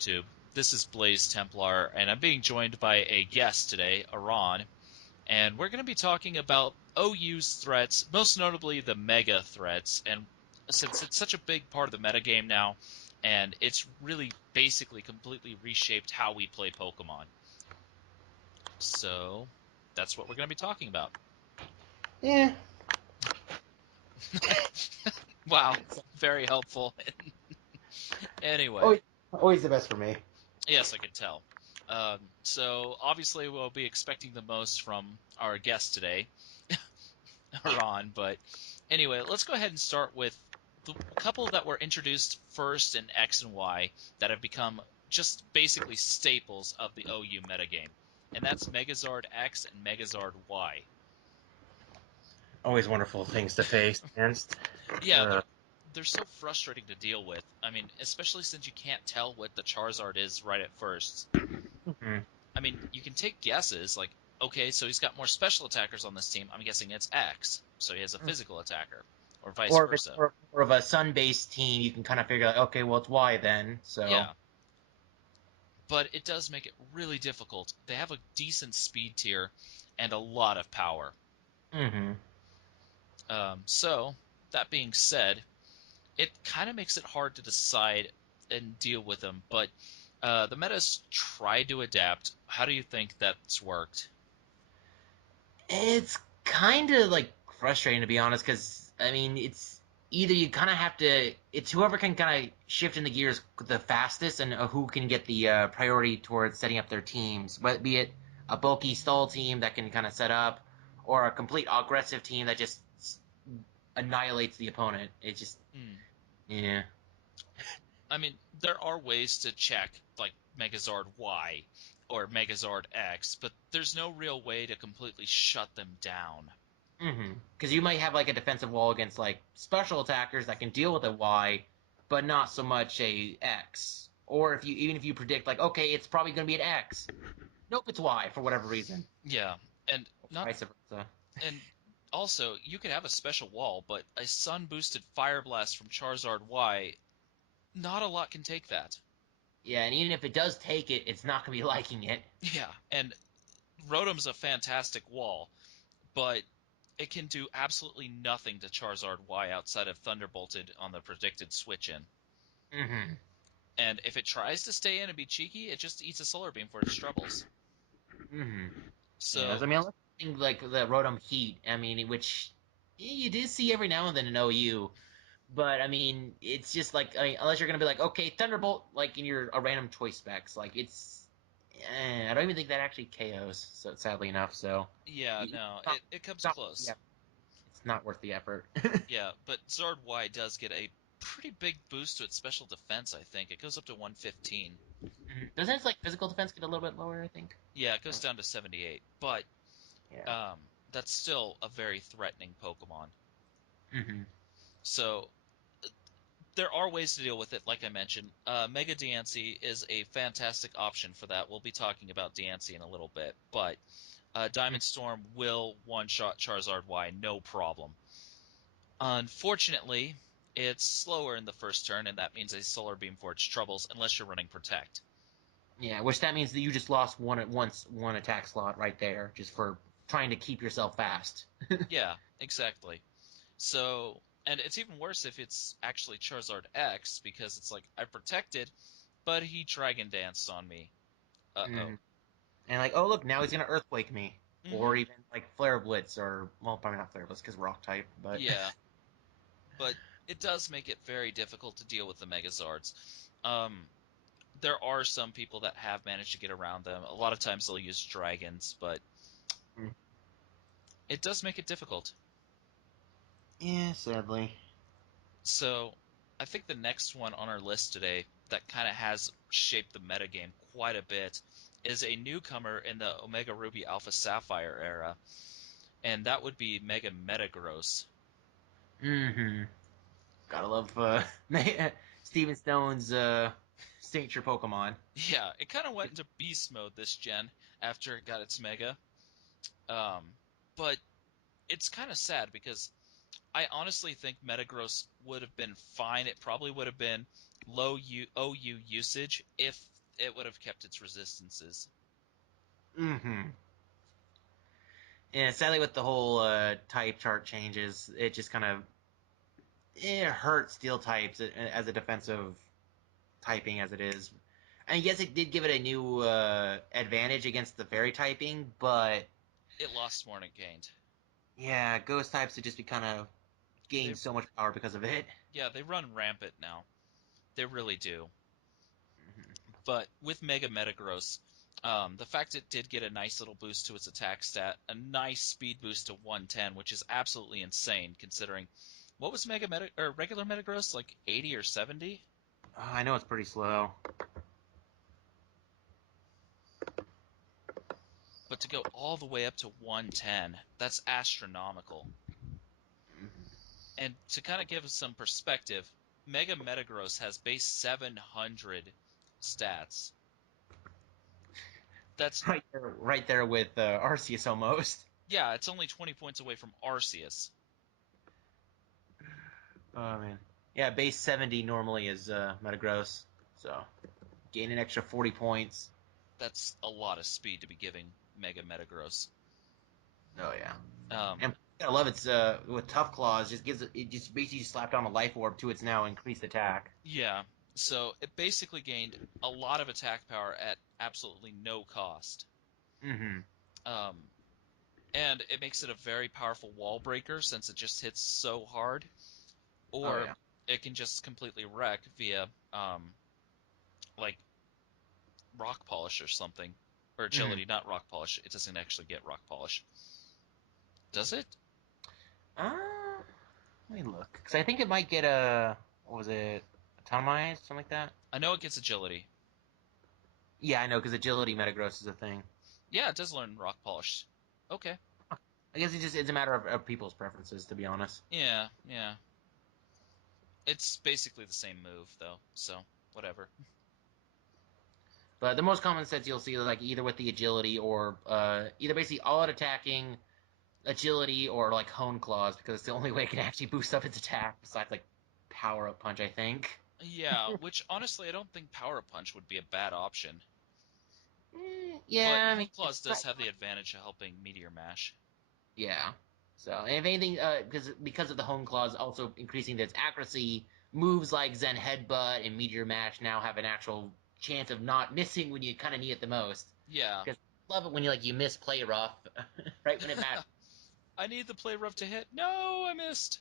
YouTube. This is Blaze Templar, and I'm being joined by a guest today, Arawn, and we're going to be talking about OU's threats, most notably the mega threats, and since it's such a big part of the metagame now, and it's really basically completely reshaped how we play Pokemon. So, that's what we're going to be talking about. Yeah. Wow, very helpful. Anyway. Always the best for me. Yes, I can tell. So obviously we'll be expecting the most from our guest today, Ron. But anyway, let's go ahead and start with the couple that were introduced first in X and Y that have become just basically staples of the OU metagame, and that's Megazord X and Megazord Y. Always wonderful things to face against. Yeah, Uh, they're so frustrating to deal with. I mean, especially since you can't tell what the Charizard is right at first. mhm. I mean, you can take guesses, like, okay, so he's got more special attackers on this team. I'm guessing it's X, so he has a physical attacker, or vice Or if it's versa. more of a sun-based team, you can kind of figure out, okay, well, it's Y then. So, Yeah, but it does make it really difficult. They have a decent speed tier and a lot of power. hmm So, that being said, it kind of makes it hard to decide and deal with them, but the meta's tried to adapt. How do you think that's worked? it's kind of like frustrating to be honest, because I mean, it's either you kind of have to, it's whoever can kind of shift in the gears the fastest, and who can get the priority towards setting up their teams, whether be it a bulky stall team that can kind of set up, or a complete aggressive team that just annihilates the opponent. It just, Hmm. yeah. I mean, there are ways to check, like Megazord Y or Megazord X, but there's no real way to completely shut them down. Because you might have like a defensive wall against like special attackers that can deal with a Y, but not so much a X. Or if you even if you predict like, okay, it's probably going to be an X. Nope, it's Y for whatever reason. Yeah, and Or not vice versa. and also you could have a special wall, but a sun boosted Fire Blast from Charizard Y, not a lot can take that. Yeah, and even if it does take it, it's not going to be liking it. Yeah, and Rotom's a fantastic wall, but it can do absolutely nothing to Charizard Y outside of Thunderbolted on the predicted switch in. hmm And if it tries to stay in and be cheeky, it just eats a Solar Beam for its troubles. hmm Yeah, So, I mean, unless you think like the Rotom Heat, I mean, which you do see every now and then in OU. But I mean, it's just like, I mean, unless you're gonna be like, okay, Thunderbolt, like in your a random choice specs, like I don't even think that actually KOs. So sadly enough, so yeah, it's no, not, it it's comes not, close. yeah, it's not worth the effort. Yeah, but Zord Y does get a pretty big boost to its special defense, I think. It goes up to 115. Doesn't its like physical defense get a little bit lower? I think. Yeah, it goes down to 78, but Yeah. um, that's still a very threatening Pokemon. hmm So there are ways to deal with it, like I mentioned. Mega Diancie is a fantastic option for that. We'll be talking about Diancie in a little bit, but Diamond Storm will one-shot Charizard Y, no problem. Unfortunately, it's slower in the first turn, and that means a Solar Beam for its troubles, unless you're running Protect. Yeah, which that means that you just lost one attack slot right there, just for trying to keep yourself fast. Yeah, exactly. So, and it's even worse if it's actually Charizard X, because it's like, I protected, but he Dragon Danced on me. Uh-oh. hmm And like, oh look, now he's gonna Earthquake me, or Mm-hmm. even like Flare Blitz, or well, probably not Flare Blitz because Rock type, but Yeah, but it does make it very difficult to deal with the Megazords. Um, there are some people that have managed to get around them. A lot of times they'll use dragons, but it does make it difficult. yeah, sadly. So I think the next one on our list today that kind of has shaped the metagame quite a bit is a newcomer in the Omega Ruby Alpha Sapphire era, and that would be Mega Metagross. hmm Gotta love Steven Stone's signature Pokemon. Yeah, it kind of went into beast mode this gen after it got its Mega. Um, but it's kind of sad because I honestly think Metagross would have been fine. It probably would have been low OU usage if it would have kept its resistances. Mm-hmm. And sadly, with the whole type chart changes, it just kind of hurts steel types as a defensive typing as it is. And yes, it did give it a new advantage against the fairy typing, but It lost more than it gained. yeah, ghost types would just be kind of They gained so much power because of it. Yeah, they run rampant now. They really do. Mm-hmm. But with Mega Metagross, the fact it did get a nice little boost to its attack stat, a nice speed boost to 110, which is absolutely insane considering what was regular Metagross, like 80 or 70? I know it's pretty slow. But to go all the way up to 110, that's astronomical. Mm-hmm. And to kind of give us some perspective, Mega Metagross has base 700 stats. That's Right there with Arceus almost. Yeah, it's only 20 points away from Arceus. Oh man, yeah, base 70 normally is Metagross, so gain an extra 40 points. That's a lot of speed to be giving Mega Metagross. Oh yeah, Um, and I love its with Tough Claws. Just gives it just basically slapped on a life orb to its now increased attack. yeah, so it basically gained a lot of attack power at absolutely no cost. Mm-hmm. Um, and it makes it a very powerful wall breaker since it just hits so hard, Oh or yeah. it can just completely wreck via like rock polish or something, or Mm-hmm. agility, not rock polish. It doesn't actually get rock polish, does it? Uh, Let me look because I think it might get a what was it, Atomize, something like that. I know it gets agility. Yeah, I know because agility Metagross is a thing. Yeah, it does learn rock polish. Okay. I guess it's a matter of people's preferences, to be honest. Yeah, yeah. It's basically the same move though, so whatever. But the most common sets you'll see like either with the agility or either basically all out attacking, agility, or like hone claws because it's the only way it can actually boost up its attack besides like power up punch. I think. Yeah, which honestly I don't think Power Punch would be a bad option. But Yeah, I mean, Hone Claws does have the advantage of helping Meteor Mash. yeah. So, and if anything, because of the hone claws also increasing its accuracy, moves like Zen Headbutt and Meteor Mash now have an actual chance of not missing when you kind of need it the most. Yeah. Because I love it when you miss play rough right when it matters, I need the play rough to hit. No, I missed.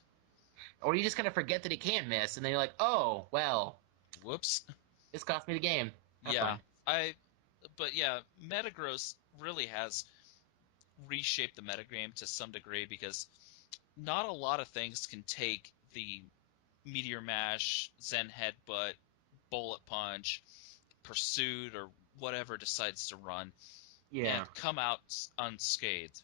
or you just kind of forget that it can miss, and then you're like, oh well, Whoops. this cost me the game. Have Yeah. fun. I but yeah, Metagross really has reshaped the metagame to some degree because not a lot of things can take the Meteor Mash, Zen Headbutt, Bullet Punch, Pursuit, or whatever decides to run, and Yeah. come out unscathed.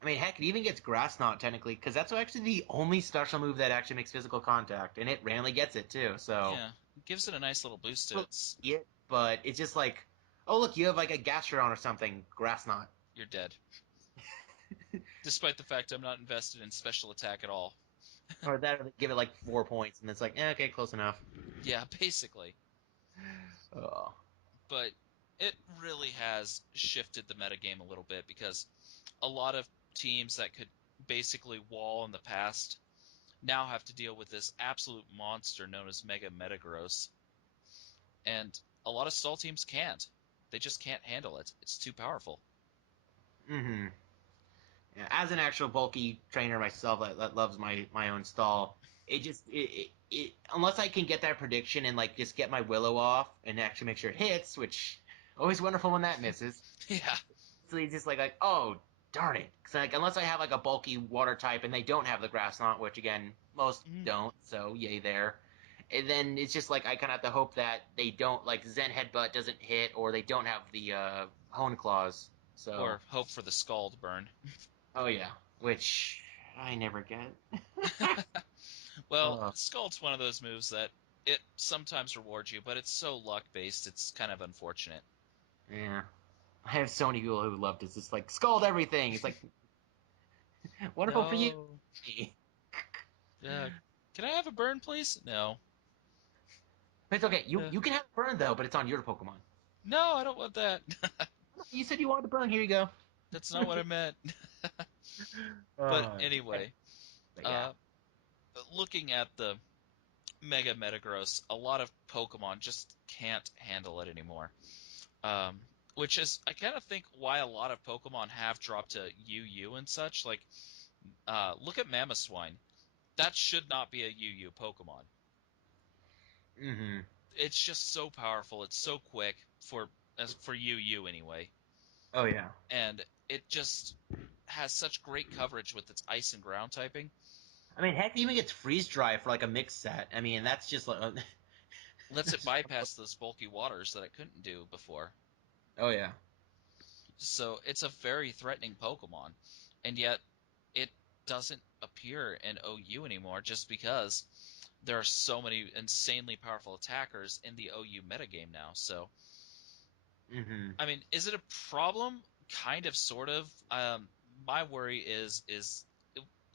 I mean, heck, it even gets Grass Knot technically, because that's actually the only special move that actually makes physical contact, and it randomly gets it too. So Yeah, it gives it a nice little boost to well, its. it, but it's just like, oh look, you have like a Gastrodon or something, Grass Knot, You're dead. Despite the fact I'm not invested in special attack at all. or that or they give it like 4 points, and it's like, okay, close enough. Yeah, basically. Oh. But it really has shifted the metagame a little bit because a lot of teams that could basically wall in the past now have to deal with this absolute monster known as Mega Metagross. And a lot of stall teams can't. They just can't handle it. It's too powerful. Mm-hmm. Yeah, as an actual bulky trainer myself that loves my own stall, it unless I can get that prediction and like just get my Willow off and actually make sure it hits, which always wonderful when that misses. Yeah. So it's just like oh darn it, 'cause, like unless I have like a bulky water type and they don't have the grass knot, which again most Mm. don't, so yay there. And then it's just like I kind of have to hope that they don't like Zen Headbutt doesn't hit or they don't have the Hone Claws. So Or hope for the Scald burn. oh yeah, which I never get. Well, Oh Scald's one of those moves that it sometimes rewards you, but it's so luck based, it's kind of unfortunate. yeah, I have so many people who love to just like scold everything. It's like wonderful for you. No. Yeah. Can I have a burn, please? No. It's okay. You Uh, you can have burn though, but it's on your Pokemon. no, I don't want that. You said you wanted to burn. Here you go. That's not what I meant. But Uh, anyway, but yeah. uh, looking at the Mega Metagross, a lot of Pokemon just can't handle it anymore. Um, which is, I kind of think, why a lot of Pokemon have dropped to UU and such. Like, look at Mamoswine. That should not be a UU Pokemon. Mm-hmm. It's just so powerful. It's so quick for UU anyway, Oh yeah. and it just has such great coverage with its ice and ground typing. I mean, heck, it even gets freeze dry for like a mix set. I mean, that's just like. Lets it bypass those bulky waters that it couldn't do before. Oh yeah. So it's a very threatening Pokemon, and yet it doesn't appear in OU anymore just because there are so many insanely powerful attackers in the OU metagame now. So, Mm-hmm. I mean, is it a problem? Kind of, sort of. My worry is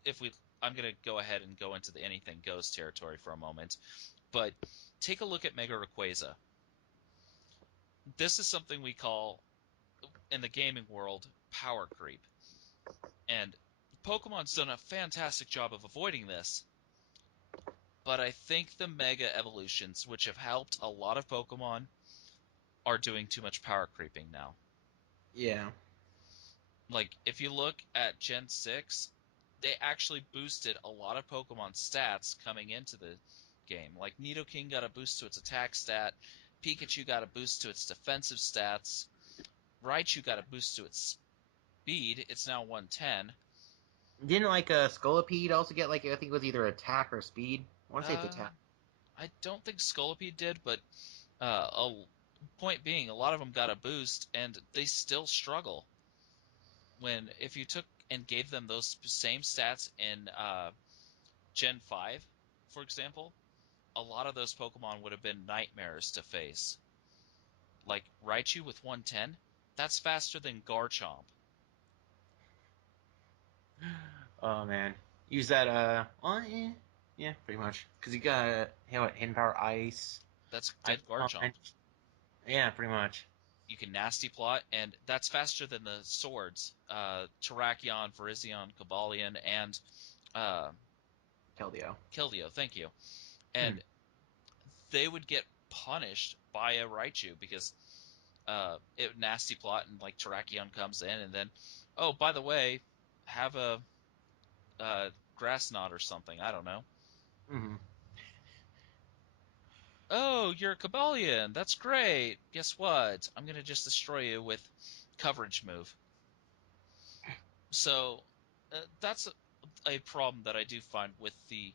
if we. I'm gonna go ahead and go into the anything goes territory for a moment, but take a look at Mega Rayquaza. This is something we call in the gaming world power creep, and Pokemon's done a fantastic job of avoiding this. But I think the Mega evolutions, which have helped a lot of Pokemon, are doing too much power creeping now. Yeah. Like, if you look at Gen 6, they actually boosted a lot of Pokemon stats coming into the game. Like, Nidoking got a boost to its attack stat, Pikachu got a boost to its defensive stats, Raichu got a boost to its speed, it's now 110. Didn't like Scolipede also get like I think it was either attack or speed? I want to say it's Uh, attack. I don't think Scolipede did, but a point being, a lot of them got a boost, and they still struggle. When if you took and gave them those same stats in Gen 5, for example, a lot of those Pokemon would have been nightmares to face. Like Raichu with 110, that's faster than Garchomp. Oh man, use that. Well, yeah, pretty much. Because you got what, hidden power, That's ice dead Garchomp. punch. Yeah, pretty much. You can nasty plot, and that's faster than the swords. Terrakion, Virizion, Cobalion, and uh, Keldeo. Keldeo. Thank you. Hmm. And they would get punished by a Raichu because it nasty plot and like Terrakion comes in and then, oh, by the way, have a grass knot or something. I don't know. Hmm. Oh, you're a Cobalion. That's great. Guess what? I'm gonna just destroy you with coverage move. So that's a problem that I do find with the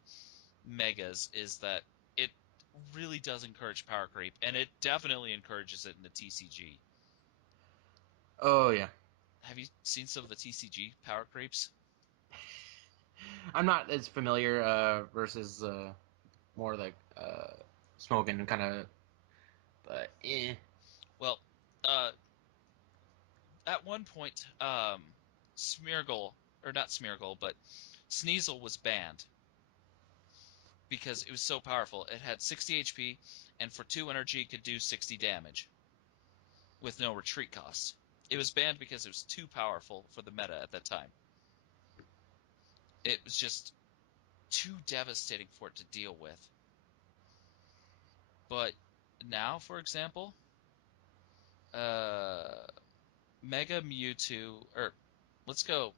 megas is that it really does encourage power creep, and it definitely encourages it in the TCG. Oh yeah. Have you seen some of the TCG power creeps? I'm not as familiar versus more like smoking kind of, but Well, uh, at one point, Smeargle, or not Smeargle, but Sneasel was banned because it was so powerful. It had 60 HP, and for 2 energy, could do 60 damage with no retreat cost. It was banned because it was too powerful for the meta at that time. It was just too devastating for it to deal with. But now, for example, uh, Mega Mewtwo, or let's go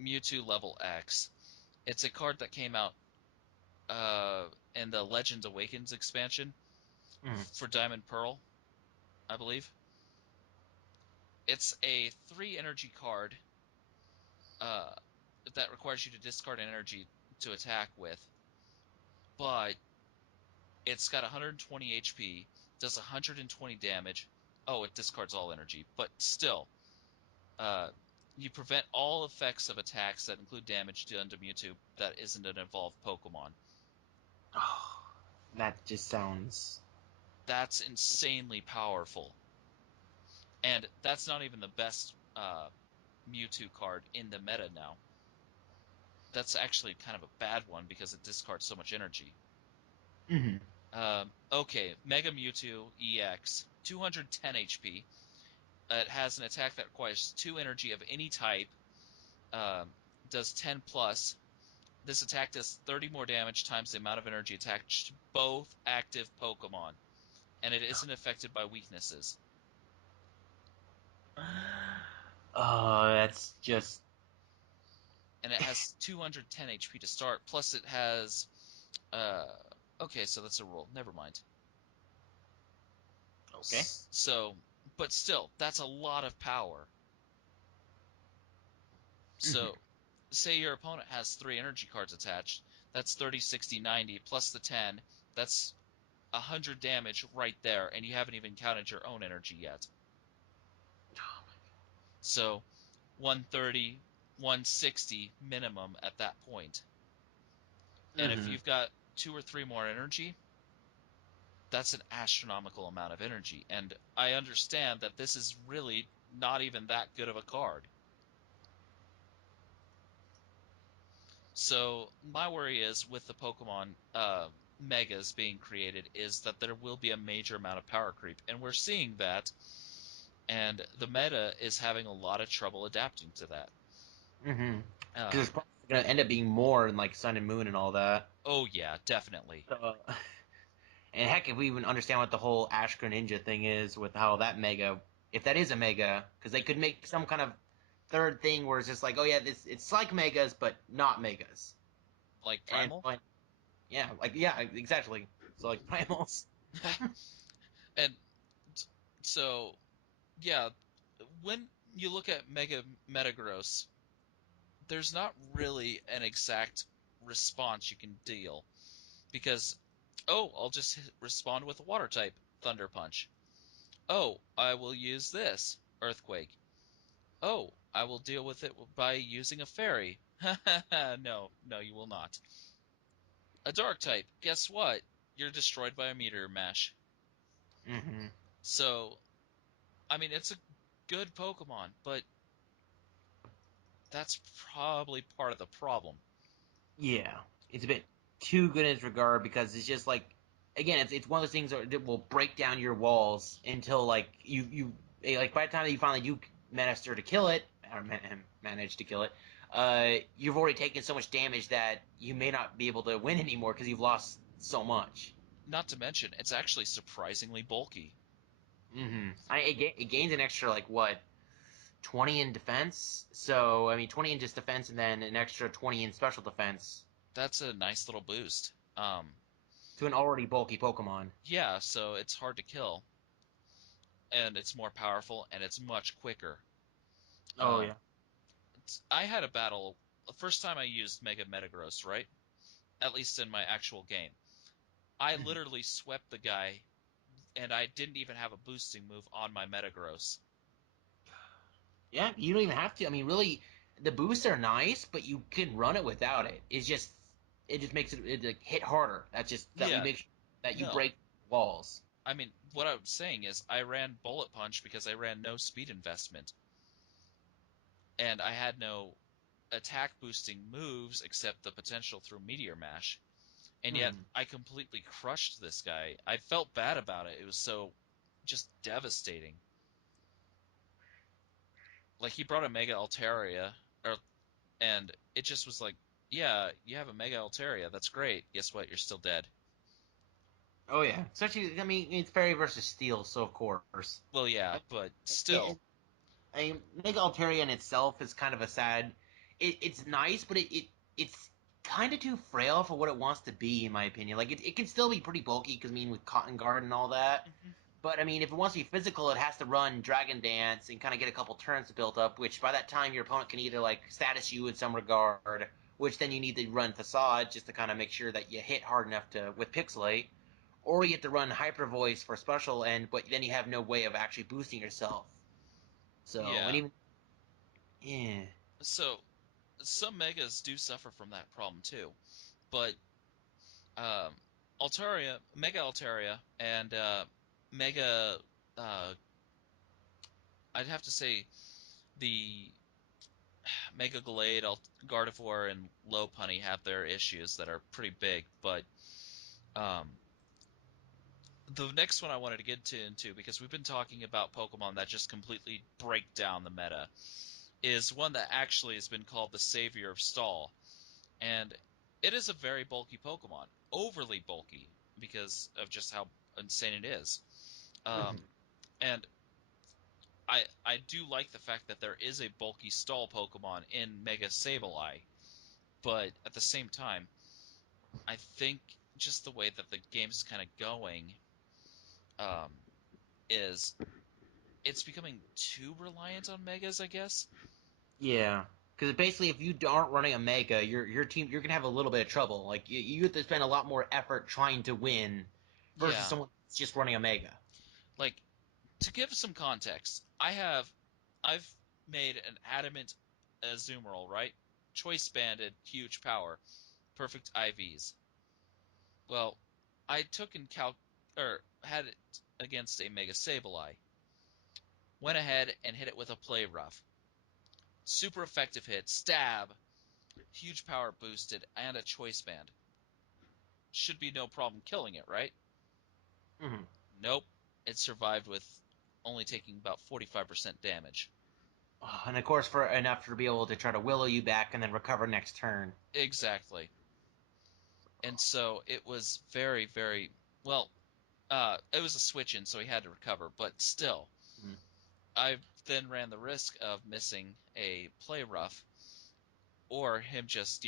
Mewtwo level X. It's a card that came out in the Legends Awakens expansion mm, for Diamond Pearl, I believe. It's a 3 energy card uh, that requires you to discard an energy to attack with, but it's got 120 HP, does 120 damage. Oh, it discards all energy, but still, uh, you prevent all effects of attacks that include damage done to Mewtwo that isn't an evolved Pokemon. oh, that just sounds. That's insanely powerful. And that's not even the best Mewtwo card in the meta now. That's actually kind of a bad one because it discards so much energy. Mhm. Okay, Mega Mewtwo EX, 210 HP. It has an attack that requires 2 energy of any type. Um, does 10 plus. This attack does 30 more damage times the amount of energy attached to both active Pokemon, and it isn't affected by weaknesses. Oh, that's just And it has 210 HP to start. Plus, it has. Uh, okay, so that's a rule. Never mind. okay. So, but still, that's a lot of power. Hmm. So, say your opponent has 3 energy cards attached. That's 30, 60, 90 plus the 10. That's 100 damage right there, and you haven't even counted your own energy yet. So 130, 160 minimum at that point. And if Hmm. you've got 2 or 3 more energy, that's an astronomical amount of energy. And I understand that this is really not even that good of a card. So my worry is with the Pokemon Megas being created is that there will be a major amount of power creep, and we're seeing that, and the meta is having a lot of trouble adapting to that. Hmm. Because Um, it's probably gonna end up being more in like Sun and Moon and all that. oh yeah, definitely. So, and heck, if we even understand what the whole Ash Greninja thing is, with how that Mega, if that is a Mega, because they could make some kind of third thing where it's just like, oh yeah, this it's like Megas but not Megas, Like and Primal. like yeah, exactly. So like primals. And so yeah, when you look at Mega Metagross, there's not really an exact response you can deal because I'll just respond with a water type, Thunder Punch. Oh, I will use this, Earthquake. Oh, I will deal with it by using a fairy. No, no, you will not. A dark type. Guess what? You're destroyed by a meteor mash. Hmm. So, I mean, it's a good Pokemon, but that's probably part of the problem. Yeah, it's a bit too good in this regard because it's just like, again, it's one of those things that will break down your walls until like like by the time that you finally do master to kill it or manage to kill it, you've already taken so much damage that you may not be able to win anymore because you've lost so much. Not to mention, it's actually surprisingly bulky. It gains an extra like what 20 in defense. So I mean 20 in just defense and then an extra 20 in special defense That's a nice little boost. to an already bulky Pokemon. Yeah, so it's hard to kill, and it's more powerful, and it's much quicker. Oh Um, yeah. I had a battle the first time I used Mega Metagross, right? At least in my actual game. I Mhm. literally swept the guy, and I didn't even have a boosting move on my Metagross. Yeah, you don't even have to. I mean, really, the boosts are nice, but you can run it without it. It just makes it like, hit harder. That's just that we Yeah, make sure that you no. break walls. I mean, what I'm saying is I ran Bullet Punch because I ran no speed investment, and I had no attack boosting moves except the potential through Meteor Mash. And yet Hmm. I completely crushed this guy. I felt bad about it. It was so just devastating. Like he brought a Mega Altaria, and it just was like, yeah, you have a Mega Altaria. That's great. Guess what? You're still dead. Oh yeah, especially I mean it's fairy versus steel, so of course. Well, yeah, I, but it, still, I mean, Mega Altaria in itself is kind of a sad. It's nice, but it's kind of too frail for what it wants to be, in my opinion. Like it can still be pretty bulky because I mean with Cotton Guard and all that. Mhm. But I mean, if it wants to be physical, it has to run Dragon Dance and kind of get a couple turns built up. Which by that time, your opponent can either like status you in some regard, which then you need to run Facade just to kind of make sure that you hit hard enough to with Pixelate, or you have to run Hyper Voice for special, and but then you have no way of actually boosting yourself. So and yeah. even yeah. So some Megas do suffer from that problem too. But um, Altaria, Mega Altaria, and Mega, uh, I'd have to say the Mega Glade, Gardevoir, and Lopunny have their issues that are pretty big, but um, the next one I wanted to get into, because we've been talking about Pokemon that just completely break down the meta, is one that actually has been called the Savior of Stall. And it is a very bulky Pokemon, overly bulky, because of just how insane it is. Mhm. And I do like the fact that there is a bulky Stall Pokemon in Mega Sableye, but at the same time, I think just the way that the game's kind of going um, is it's becoming too reliant on Megas, I guess. Yeah, because basically, if you aren't running a mega, your team you're gonna have a little bit of trouble. Like you have to spend a lot more effort trying to win versus Yeah, someone that's just running a mega. like to give some context, I've made an adamant Azumarill, right? Choice banded, huge power, perfect IVs. Well, I took and or had it against a Mega Sableye. Went ahead and hit it with a play rough. Super effective hit, stab, huge power boosted, and a choice band. Should be no problem killing it, right? Hmm. Nope. It survived with only taking about 45% damage. And of course, for enough to be able to try to willow you back and then recover next turn. Exactly. And so it was very, very well. It was a switch in, so he had to recover. But still, Mhm. I then ran the risk of missing a play rough, or him just,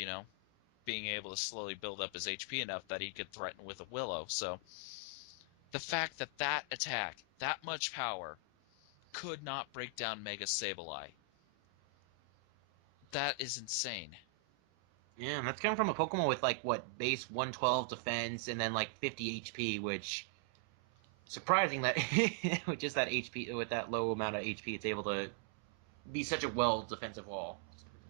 being able to slowly build up his HP enough that he could threaten with a Willow. So the fact that that attack, that much power, could not break down Mega Sableye, that is insane. Yeah, and that's coming from a Pokemon with like what base 112 defense and then like 50 HP, which surprising that with just that HP with that low amount of HP, it's able to be such a well defensive wall.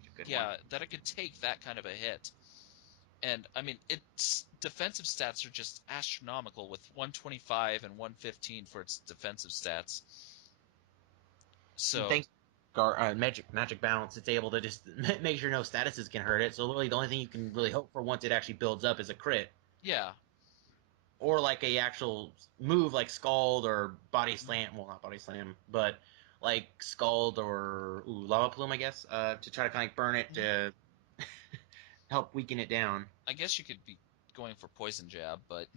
Such a good one. Yeah, that it could take that kind of a hit. And I mean, its defensive stats are just astronomical with 125 and 115 for its defensive stats. And So, thanks magic balance, it's able to just make sure no statuses can hurt it. So literally, the only thing you can really hope for once it actually builds up is a crit, yeah. or like a actual move like Scald or Body Slam. Well, not Body Slam, but like Scald or Lava Plume, I guess, to try to kind of burn it Mhm. to help weaken it down. I guess you could be going for Poison Jab, but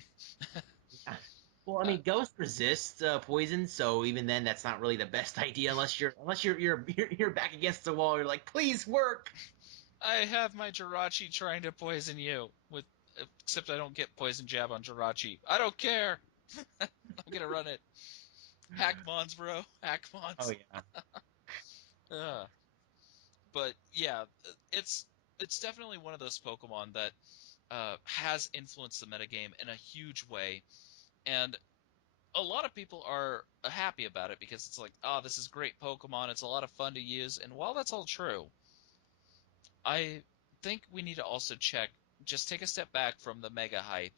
Well, I uh, mean, Ghost resists poison, so even then, that's not really the best idea unless you're back against the wall. You're like, please work. I have my Jirachi trying to poison you with except I don't get Poison Jab on Jirachi. I don't care. I'm gonna run it. Hack Mons, bro. Hack Oh Mons. yeah. Uh, but yeah, it's definitely one of those Pokemon that has influenced the metagame in a huge way, and a lot of people are happy about it because it's like, oh, this is great Pokemon. It's a lot of fun to use, and while that's all true, I think we need to also just take a step back from the mega hype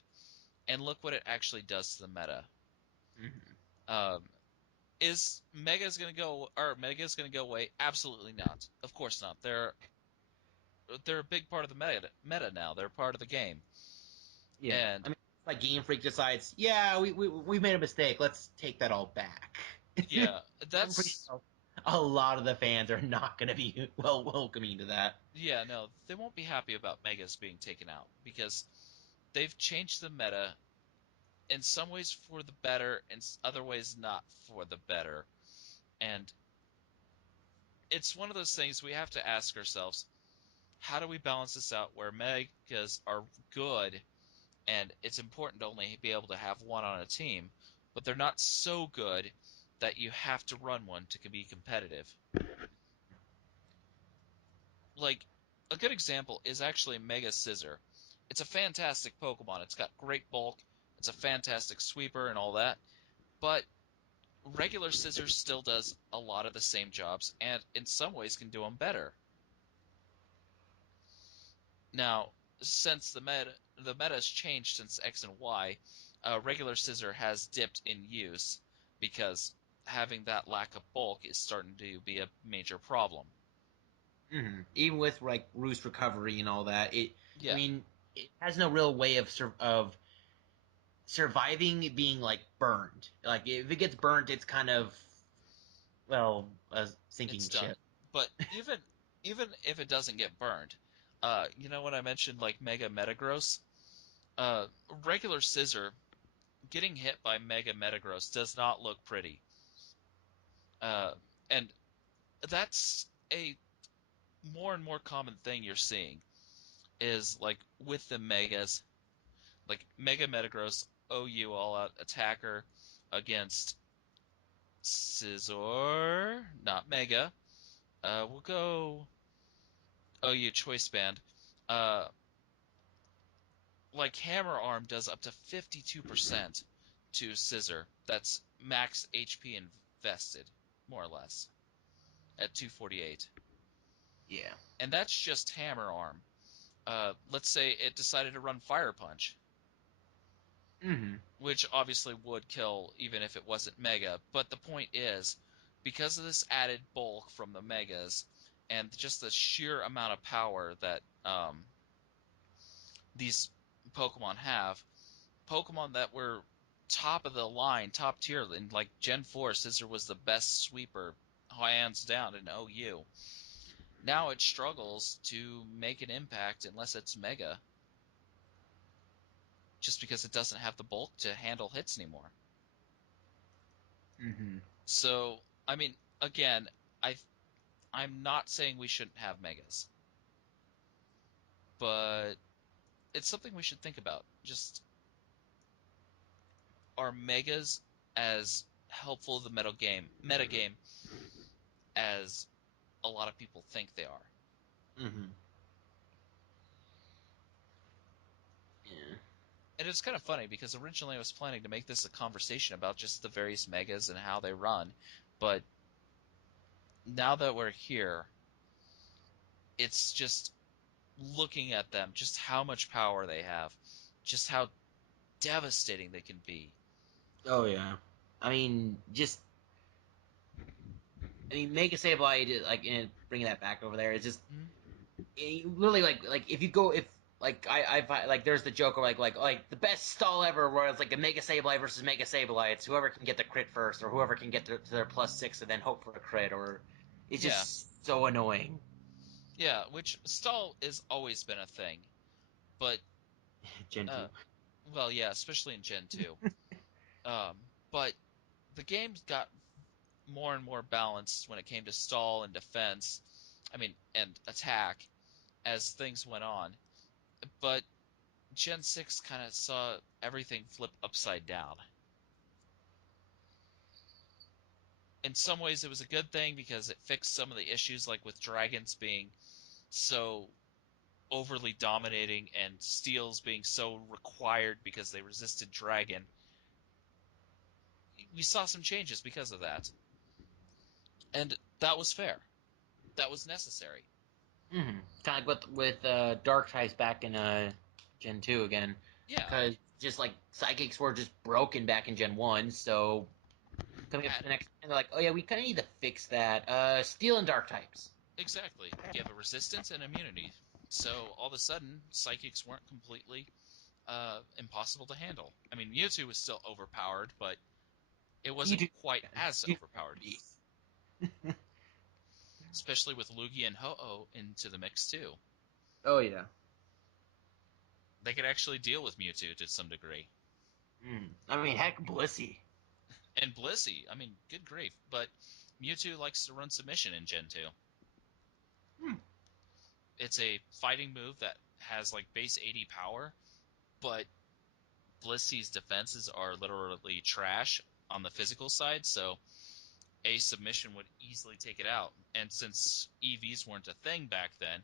and look what it actually does to the meta. Mhm. Um, is Mega's gonna go away? Absolutely not. Of course not. They're a big part of the meta now. They're part of the game. Yeah. I And mean, like Game Freak decides, yeah, we made a mistake. Let's take that all back. yeah, I'm pretty that's sure a lot of the fans are not going to be welcoming to that. yeah, no, they won't be happy about Megas being taken out because they've changed the meta in some ways for the better, in other ways not for the better. And it's one of those things we have to ask ourselves, how do we balance this out where Megas are good and it's important to only be able to have one on a team, but they're not so good that you have to run one to be competitive. Like a good example is actually Mega Scissor. It's a fantastic Pokemon. It's got great bulk. It's a fantastic sweeper and all that. But regular Scissor still does a lot of the same jobs, and in some ways can do them better. Now, since the meta has changed since X and Y, regular Scissor has dipped in use because having that lack of bulk is starting to be a major problem. Even with like Roost recovery and all that, I Yeah, mean, it has no real way of surviving being like burned. Like if it gets burnt, it's kind of a sinking It's done. ship. But even if it doesn't get burned, you know when I mentioned like Mega Metagross? Uh, regular Scissor getting hit by Mega Metagross does not look pretty. Uh, and that's a more and more common thing you're seeing is like with the Megas, like Mega Metagross OU all out attacker against Scizor, not Mega. We'll go OU Choice Band. Uh, like Hammer Arm does up to 52% to Scissor. That's max HP invested, more or less, at 248. Yeah. And that's just Hammer Arm. Let's say it decided to run Fire Punch, Mm-hmm. which obviously would kill even if it wasn't Mega. But the point is, because of this added bulk from the Megas and just the sheer amount of power that these Pokemon have, Pokemon that were top of the line, top tier in like Gen 4, Scizor was the best sweeper, hands down in OU. Now it struggles to make an impact unless it's Mega, just because it doesn't have the bulk to handle hits anymore. Mm-hmm. So, I mean, again, I I'm not saying we shouldn't have Megas, but it's something we should think about. Just are Megas as helpful in the meta game as a lot of people think they are? Mm-hmm. Yeah. And it's kind of funny because originally I was planning to make this a conversation about just the various megas and how they run, but now that we're here, it's just looking at them, just how much power they have, just how devastating they can be. Oh yeah. I mean, just make a Sableye like and bringing that back over there. It's just Mhm. literally like if you go if like I like there's the joke of like the best stall ever where it's like a Mega Sableye versus Mega Sableye. It's whoever can get the crit first or whoever can get to their +6 and then hope for a crit or it's Yeah, just so annoying. yeah, which stall has always been a thing, but Gen uh, 2. well, yeah, especially in Gen 2. But the game's got more and more balanced when it came to stall and defense. I mean, and attack as things went on. But Gen 6 kind of saw everything flip upside down. In some ways, it was a good thing because it fixed some of the issues, like with dragons being so overly dominating and steals being so required because they resisted dragon. We saw some changes because of that. And that was fair. That was necessary. Mm-hmm. Kind of like with Dark types back in Gen 2 again, Yeah. because just like psychics were just broken back in Gen 1, so coming up to At, the next, and they're like, oh yeah, we kind of need to fix that. Steel and Dark types. exactly. You have a resistance and immunity. So all of a sudden, psychics weren't completely impossible to handle. I mean, Mewtwo was still overpowered, but it You wasn't do. quite as You, overpowered, especially with Lugia and Ho-Oh into the mix too. oh yeah. They could actually deal with Mewtwo to some degree. I mean, heck, Blissey. And Blissey, I mean, good grief. But Mewtwo likes to run submission in Gen 2. Hmm. It's a fighting move that has like base 80 power, but Blissey's defenses are literally trash on the physical side, so a submission would easily take it out. And since EVs weren't a thing back then,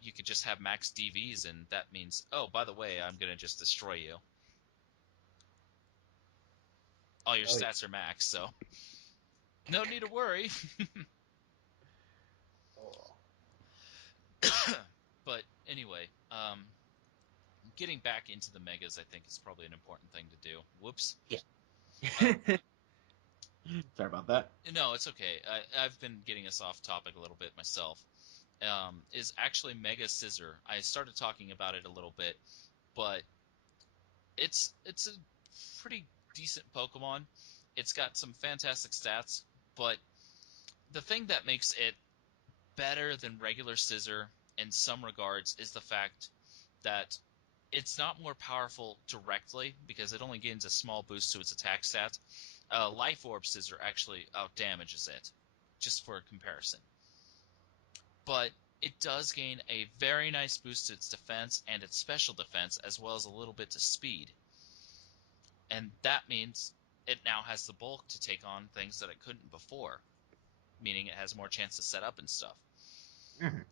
you could just have max DVs, and that means, oh, by the way, I'm going to just destroy you. All your Oh yeah. stats are max, so no need to worry. Oh. But anyway, getting back into the megas, I think, is probably an important thing to do. Whoops. Yeah. Uh, Sorry about that. no, it's okay. I've been getting us off topic a little bit myself. Is actually Mega Scissor. I started talking about it a little bit, but It's a pretty decent Pokemon. It's got some fantastic stats, but the thing that makes it better than regular Scissor in some regards is the fact that it's not more powerful directly because it only gains a small boost to its attack stats. Life Orb Scissor actually outdamages it, just for comparison. But it does gain a very nice boost to its defense and its special defense, as well as a little bit to speed. And that means it now has the bulk to take on things that it couldn't before, meaning it has more chance to set up and stuff. Mhm.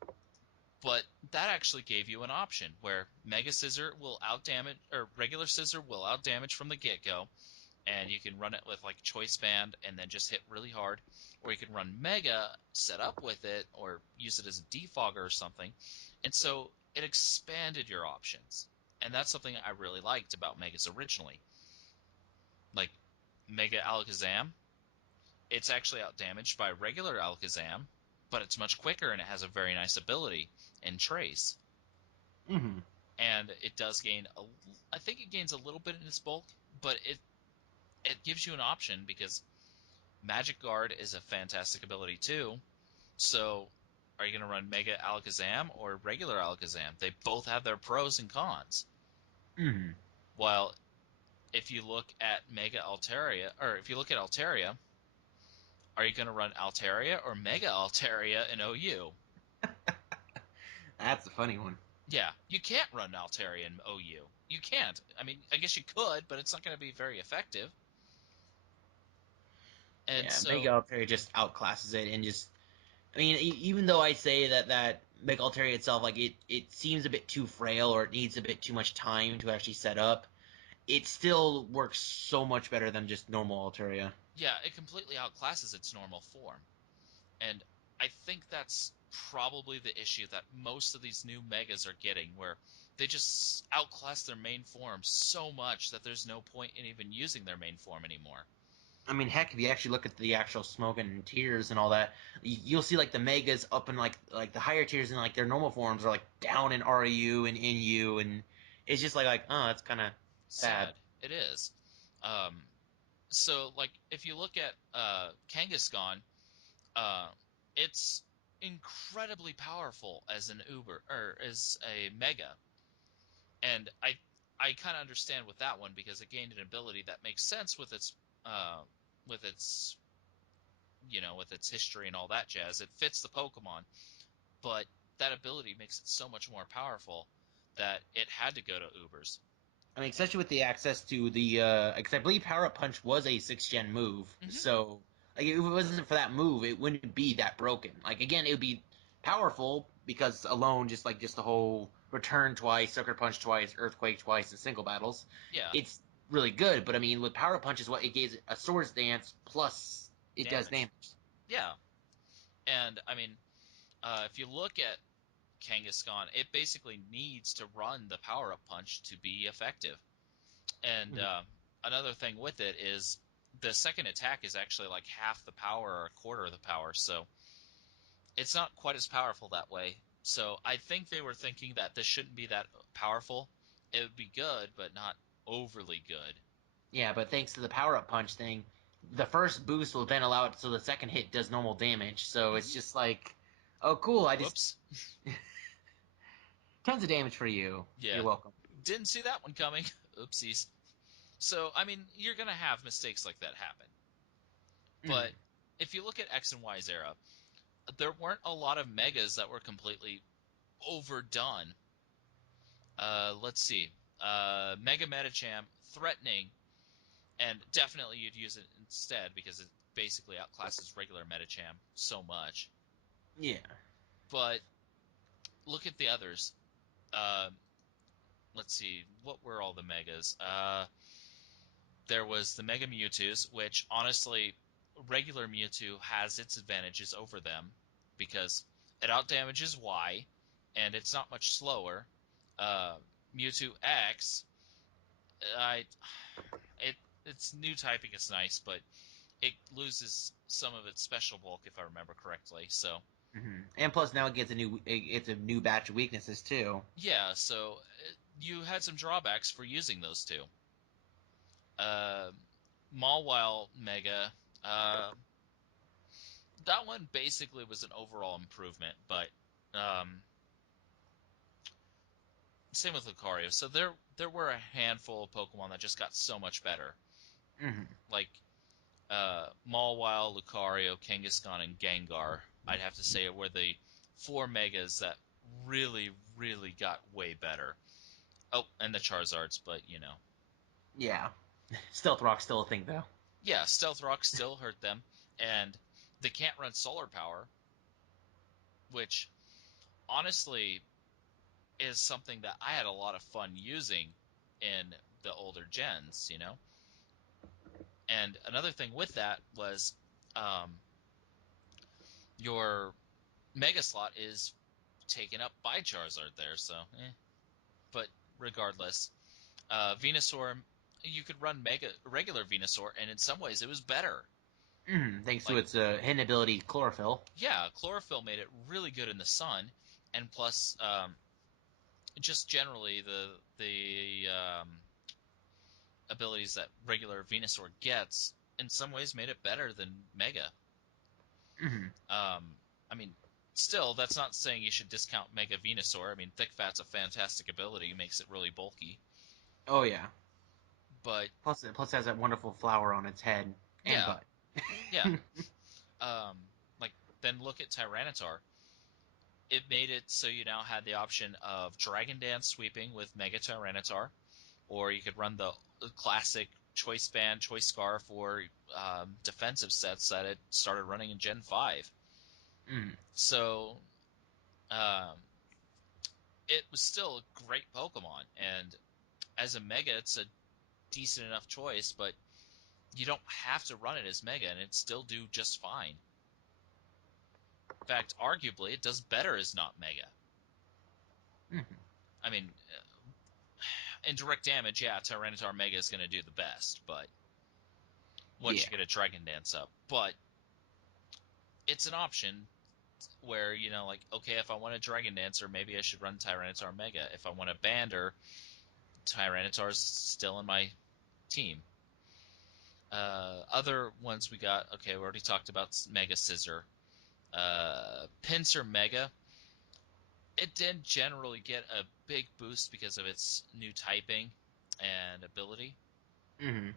But that actually gave you an option where Mega Scissor will outdamage, or regular Scissor will outdamage from the get-go, and you can run it with like Choice Band and then just hit really hard, or you can run Mega, set up with it, or use it as a defogger or something. And so it expanded your options, and that's something I really liked about Megas originally. Like Mega Alakazam, it's actually outdamaged by regular Alakazam, but it's much quicker and it has a very nice ability in Trace. Mhm. And it does gain I think it gains a little bit in its bulk, but it gives you an option because Magic Guard is a fantastic ability too. So are you going to run Mega Alakazam or regular Alakazam? They both have their pros and cons. Mhm. While if you look at Mega Altaria, or if you look at Altaria, are you going to run Altaria or Mega Altaria in OU? That's a funny one. Yeah, you can't run Altaria in OU. You can't. I mean, I guess you could, but it's not going to be very effective. And Yeah, Mega so, Altaria just outclasses it and just. I mean, even though I say that Mega Altaria itself, like it seems a bit too frail or it needs a bit too much time to actually set up, it still works so much better than just normal Altaria. yeah, it completely outclasses its normal form. And I think that's probably the issue that most of these new megas are getting, where they just outclass their main form so much that there's no point in even using their main form anymore. I mean, heck, if you actually look at the actual smoke and tears and all that, you'll see like the megas up in like the higher tiers and like their normal forms are like down in RU and in U, and it's just oh, that's kind of sad. Sad. It is. Um, so, like, if you look at Kangaskhan, uh, it's incredibly powerful as an Uber or as a Mega, and I kind of understand with that one because it gained an ability that makes sense uh, with its with its history and all that jazz. It fits the Pokemon, but that ability makes it so much more powerful that it had to go to Ubers. I mean, especially with the access to the, because I believe Power Up Punch was a 6th gen move, Hmm. so like if it wasn't for that move, it wouldn't be that broken. Like again, it would be powerful because alone, just the whole return twice, sucker punch twice, earthquake twice in single battles, Yeah, it's really good. But I mean, with Power Up Punch is what it gives a Swords Dance plus it does damage. damage. Yeah, and I mean, if you look at Kangaskhan, it basically needs to run the power up punch to be effective. And Mhm. another thing with it is the second attack is actually like half the power or a quarter of the power, so it's not quite as powerful that way. So I think they were thinking that this shouldn't be that powerful. It would be good, but not overly good. Yeah, but thanks to the Power Up Punch thing, the first boost will then allow it so the second hit does normal damage. So it's Hmm. just oh, cool. I just Whoops. tons of damage for you. You're Yeah. welcome. Didn't see that one coming. Oopsies. So, I mean, you're going to have mistakes like that happen. But Mm. if you look at X and Y's era, there weren't a lot of megas that were completely overdone. Let's see. Mega Medicham, threatening, and definitely you'd use it instead because it basically outclasses regular Medicham so much. Yeah. But look at the others. Uh, let's see. What were all the megas? There was the Mega Mewtwo's, which honestly, regular Mewtwo has its advantages over them because it outdamages Y, and it's not much slower. Uh, Mewtwo X, I it its new typing is nice, but it loses some of its special bulk if I remember correctly. So And plus now it gets it's a new batch of weaknesses too. yeah, so you had some drawbacks for using those two. Uh, Mawile Mega, uh, that one basically was an overall improvement, but um, same with Lucario. So there were a handful of Pokemon that just got so much better, Hmm. like Mawile, Lucario, Kangaskhan, and Gengar. I'd have to say were the four Megas that really, really got way better. Oh, and the Charizards, but Yeah. Stealth Rock's still a thing, though. yeah, Stealth Rock still hurt them, and they can't run Solar Power, which honestly is something that I had a lot of fun using in the older gens. And another thing with that was um, your Mega Slot is taken up by Charizard there, so But regardless, Venusaur, you could run Mega regular Venusaur, and in some ways it was better. Thanks to Like, its hidden ability, Chlorophyll. yeah, Chlorophyll made it really good in the sun, and plus, just generally the abilities that regular Venusaur gets in some ways made it better than Mega. Hmm. I mean, still, that's not saying you should discount Mega Venusaur. I mean, Thick Fat's a fantastic ability, makes it really bulky. Oh yeah. But Plus it has that wonderful flower on its head and yeah, butt. yeah. Like then look at Tyranitar. It made it so you now had the option of Dragon Dance sweeping with Mega Tyranitar, or you could run the classic Choice Band, Choice Scarf, or defensive sets that it started running in Gen 5. Mm. So um, it was still a great Pokemon, and as a Mega, it's a decent enough choice, but you don't have to run it as Mega, and it still do just fine. In fact, arguably, it does better as not Mega. Hmm. I mean, in direct damage, yeah, Tyranitar Mega is going to do the best, but once Yeah. you get a Dragon Dance up. But it's an option where, like, okay, if I want a Dragon Dancer, maybe I should run Tyranitar Mega. If I want a Bander, Tyranitar's still in my team. Other ones we got, okay, we already talked about Mega Scissor. Pinsir Mega, it did generally get a big boost because of its new typing and ability. Hmm.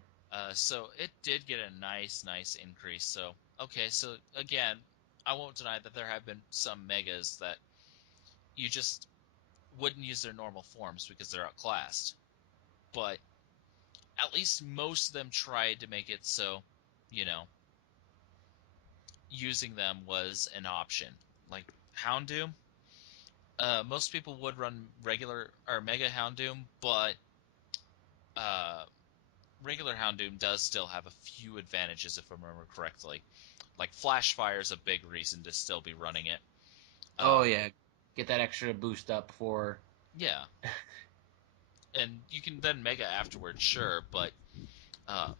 So it did get a nice increase. So, okay, so again, I won't deny that there have been some megas that you just wouldn't use their normal forms because they're outclassed. But at least most of them tried to make it so, you know, using them was an option. Like Houndoom, most people would run regular or Mega Houndoom, but uh, regular Houndoom does still have a few advantages if I remember correctly. Like Flash Fire is a big reason to still be running it. Oh Um, yeah. Get that extra boost up for. yeah, and you can then Mega afterwards, sure, but um,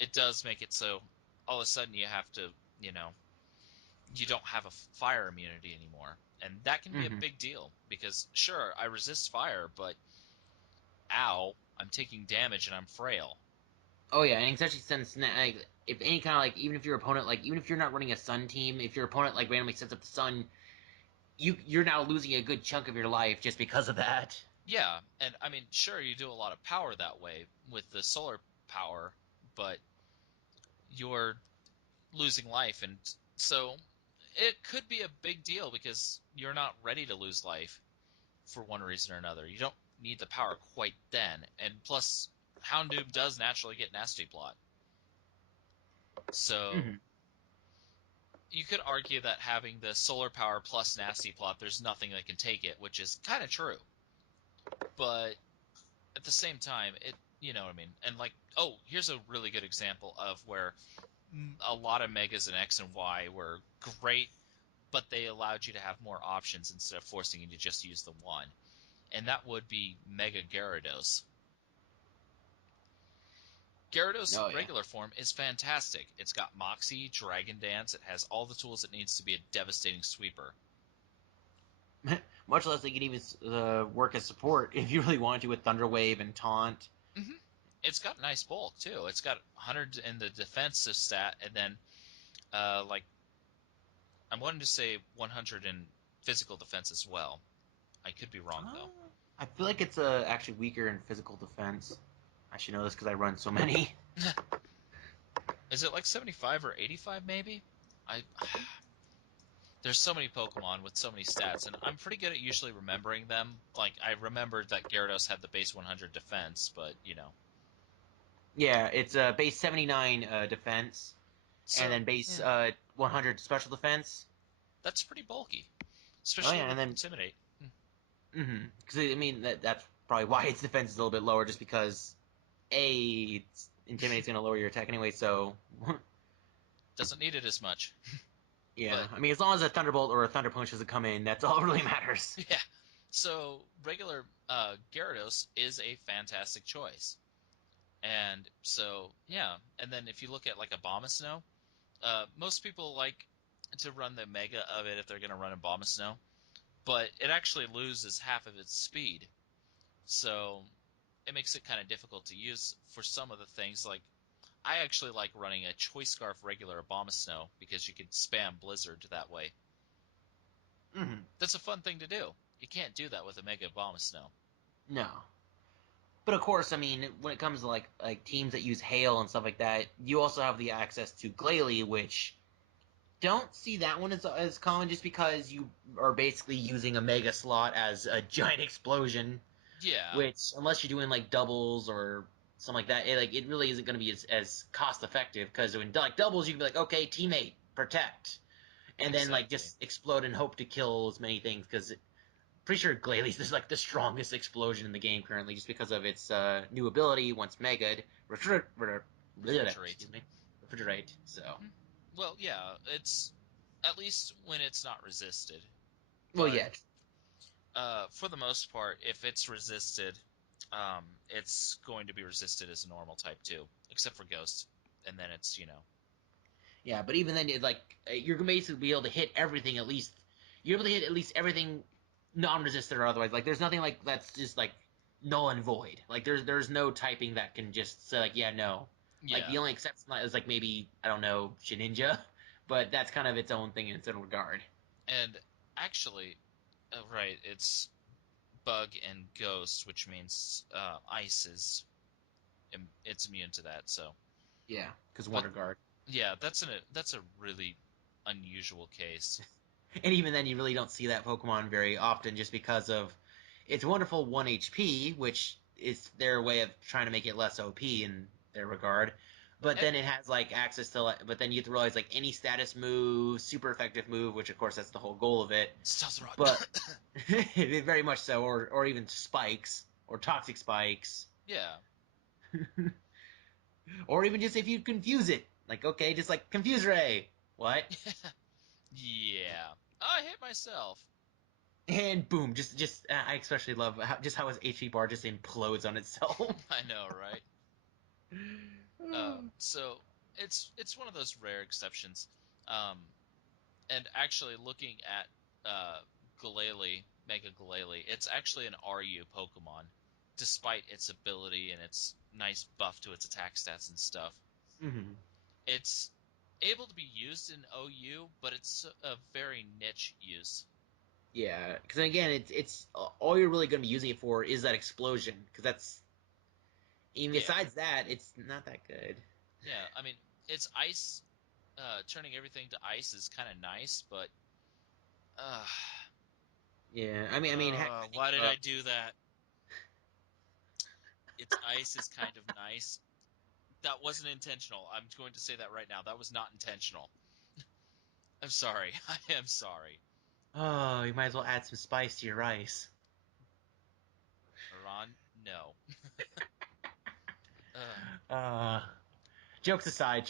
it does make it so all of a sudden you have to, you know, you don't have a fire immunity anymore, and that can be a Hmm. big deal because sure I resist fire, but ow, I'm taking damage and I'm frail. Oh yeah, and especially since like, if any kind of like even if your opponent like even if you're not running a sun team, if your opponent like randomly sets up the sun, you're now losing a good chunk of your life just because of that. Yeah, and I mean, sure, you do a lot of power that way with the solar power, but you're losing life, and so it could be a big deal because you're not ready to lose life for one reason or another. You don't need the power quite then, and plus, Houndoom does naturally get Nasty Plot, so Hmm. you could argue that having the solar power plus Nasty Plot, there's nothing that can take it, which is kind of true, but at the same time, you know what I mean? And like, oh, here's a really good example of where a lot of Megas and X and Y were great, but they allowed you to have more options instead of forcing you to just use the one. And that would be Mega Gyarados. Gyarados Oh in yeah. regular form is fantastic. It's got Moxie, Dragon Dance, it has all the tools it needs to be a devastating sweeper. Much less they can even work as support if you really want to with Thunder Wave and Taunt. Hmm. It's got nice bulk too. It's got 100 in the defensive stat, and then like I'm wanting to say 100 in physical defense as well. I could be wrong though. I feel like it's actually weaker in physical defense. I should know this because I run so many. Is it like 75 or 85 maybe? I There's so many Pokemon with so many stats, and I'm pretty good at usually remembering them. Like I remembered that Gyarados had the base 100 defense, but Yeah, it's base 79 defense, and So then base yeah, 100 special defense. that's pretty bulky, Oh especially yeah, and with then Intimidate. because I mean that's probably why its defense is a little bit lower, just because Intimidate's going to lower your attack anyway. So Doesn't need it as much, yeah, but I mean as long as a Thunderbolt or a Thunder Punch doesn't come in, that's all that really matters. yeah. So regular Gyarados is a fantastic choice, and so yeah. And then if you look at like Abomasnow, most people like to run the Mega of it if they're going to run Abomasnow, but it actually loses half of its speed, so it makes it kind of difficult to use for some of the things. Like I actually like running a Choice Scarf regular Abomasnow because you can spam Blizzard that way. Hmm. That's a fun thing to do. You can't do that with a Mega Abomasnow. No. But of course, I mean, when it comes to like teams that use hail and stuff like that, you also have the access to Glalie, which don't see that one as common, just because you are basically using a mega slot as a giant explosion, Yeah, which unless you're doing like doubles or something like that, it really isn't going to be as cost effective. Because when like doubles, you can be like, okay, teammate, protect, and then like exactly. just explode and hope to kill as many things, because pretty sure Glalie is like the strongest explosion in the game currently, just because of its new ability once mega'd, Refrigerate. excuse me, refrigerate. So, Hmm. Well, yeah, it's at least when it's not resisted. well, But yeah, for the most part, if it's resisted, it's going to be resisted as a normal type too, except for Ghost, and then it's yeah, but even then, you're gonna basically be able to hit everything at least. You're able to hit at least everything non-resisted or otherwise. Like, there's nothing like that's just like null and void. Like, there's no typing that can just say like, yeah, no. Like, yeah. the only exception is like maybe I don't know Shedinja, but that's kind of its own thing in its own regard. And actually, right, it's Bug and Ghost, which means Ice is it's immune to that. So, Yeah, because but Wonder Guard. yeah, that's a really unusual case. And even then, you really don't see that Pokemon very often, just because of its wonderful 1 HP, which is their way of trying to make it less OP in their regard. But And then it has like access to like, but then you have to realize like any status move, super effective move, which of course that's the whole goal of it. Stealth Rock. But very much so, or even spikes or toxic spikes, Yeah. or even just if you confuse it, like okay, just like confuse ray. What? Yeah. I hit myself. And boom, just I especially love how his HP bar just implodes on itself. I know, right? So it's one of those rare exceptions. Um, and actually, looking at Glalie, Mega Glalie, it's actually an RU Pokemon, despite its ability and its nice buff to its attack stats and stuff. Hmm. It's able to be used in OU, but it's a very niche use. Yeah, because again, it's all you're really going to be using it for is that explosion. Because that's even Yeah, besides that, it's not that good. yeah. I mean, it's ice. Turning everything to ice is kind of nice, but uh, Yeah, I mean, heck, I think why did I do that? Its ice is kind of nice. That wasn't intentional. I'm going to say that right now. That was not intentional. I'm sorry. I am sorry. oh, you might as well add some spice to your rice. Iran, no. Uh, Uh, jokes aside.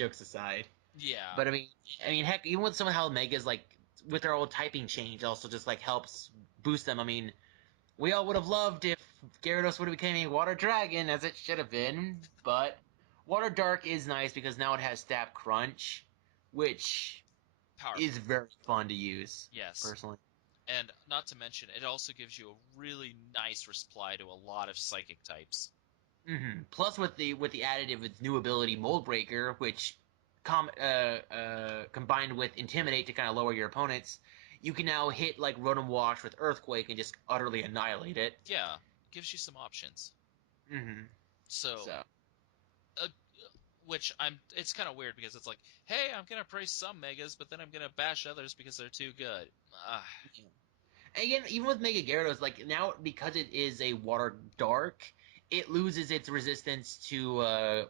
yeah. But I mean, heck, even with some of how Megas like with their old typing change, also just like helps boost them. I mean, we all would have loved if Gyarados would have become a Water Dragon, as it should have been, but Water Dark is nice because now it has Stab Crunch, which is Powerful. very fun to use, Yes. personally. And not to mention, it also gives you a really nice reply to a lot of psychic types. Plus, with the additive, its new ability, Mold Breaker, which combined with Intimidate to kind of lower your opponents, you can now hit like Rotom Wash with Earthquake and just utterly annihilate it. Yeah, it gives you some options. hmm So, So, uh, which it's kind of weird because it's like, hey, I'm gonna praise some megas, but then I'm gonna bash others because they're too good. Ah, yeah. And again, even with Mega Gyarados, like now because it is a Water Dark, it loses its resistance to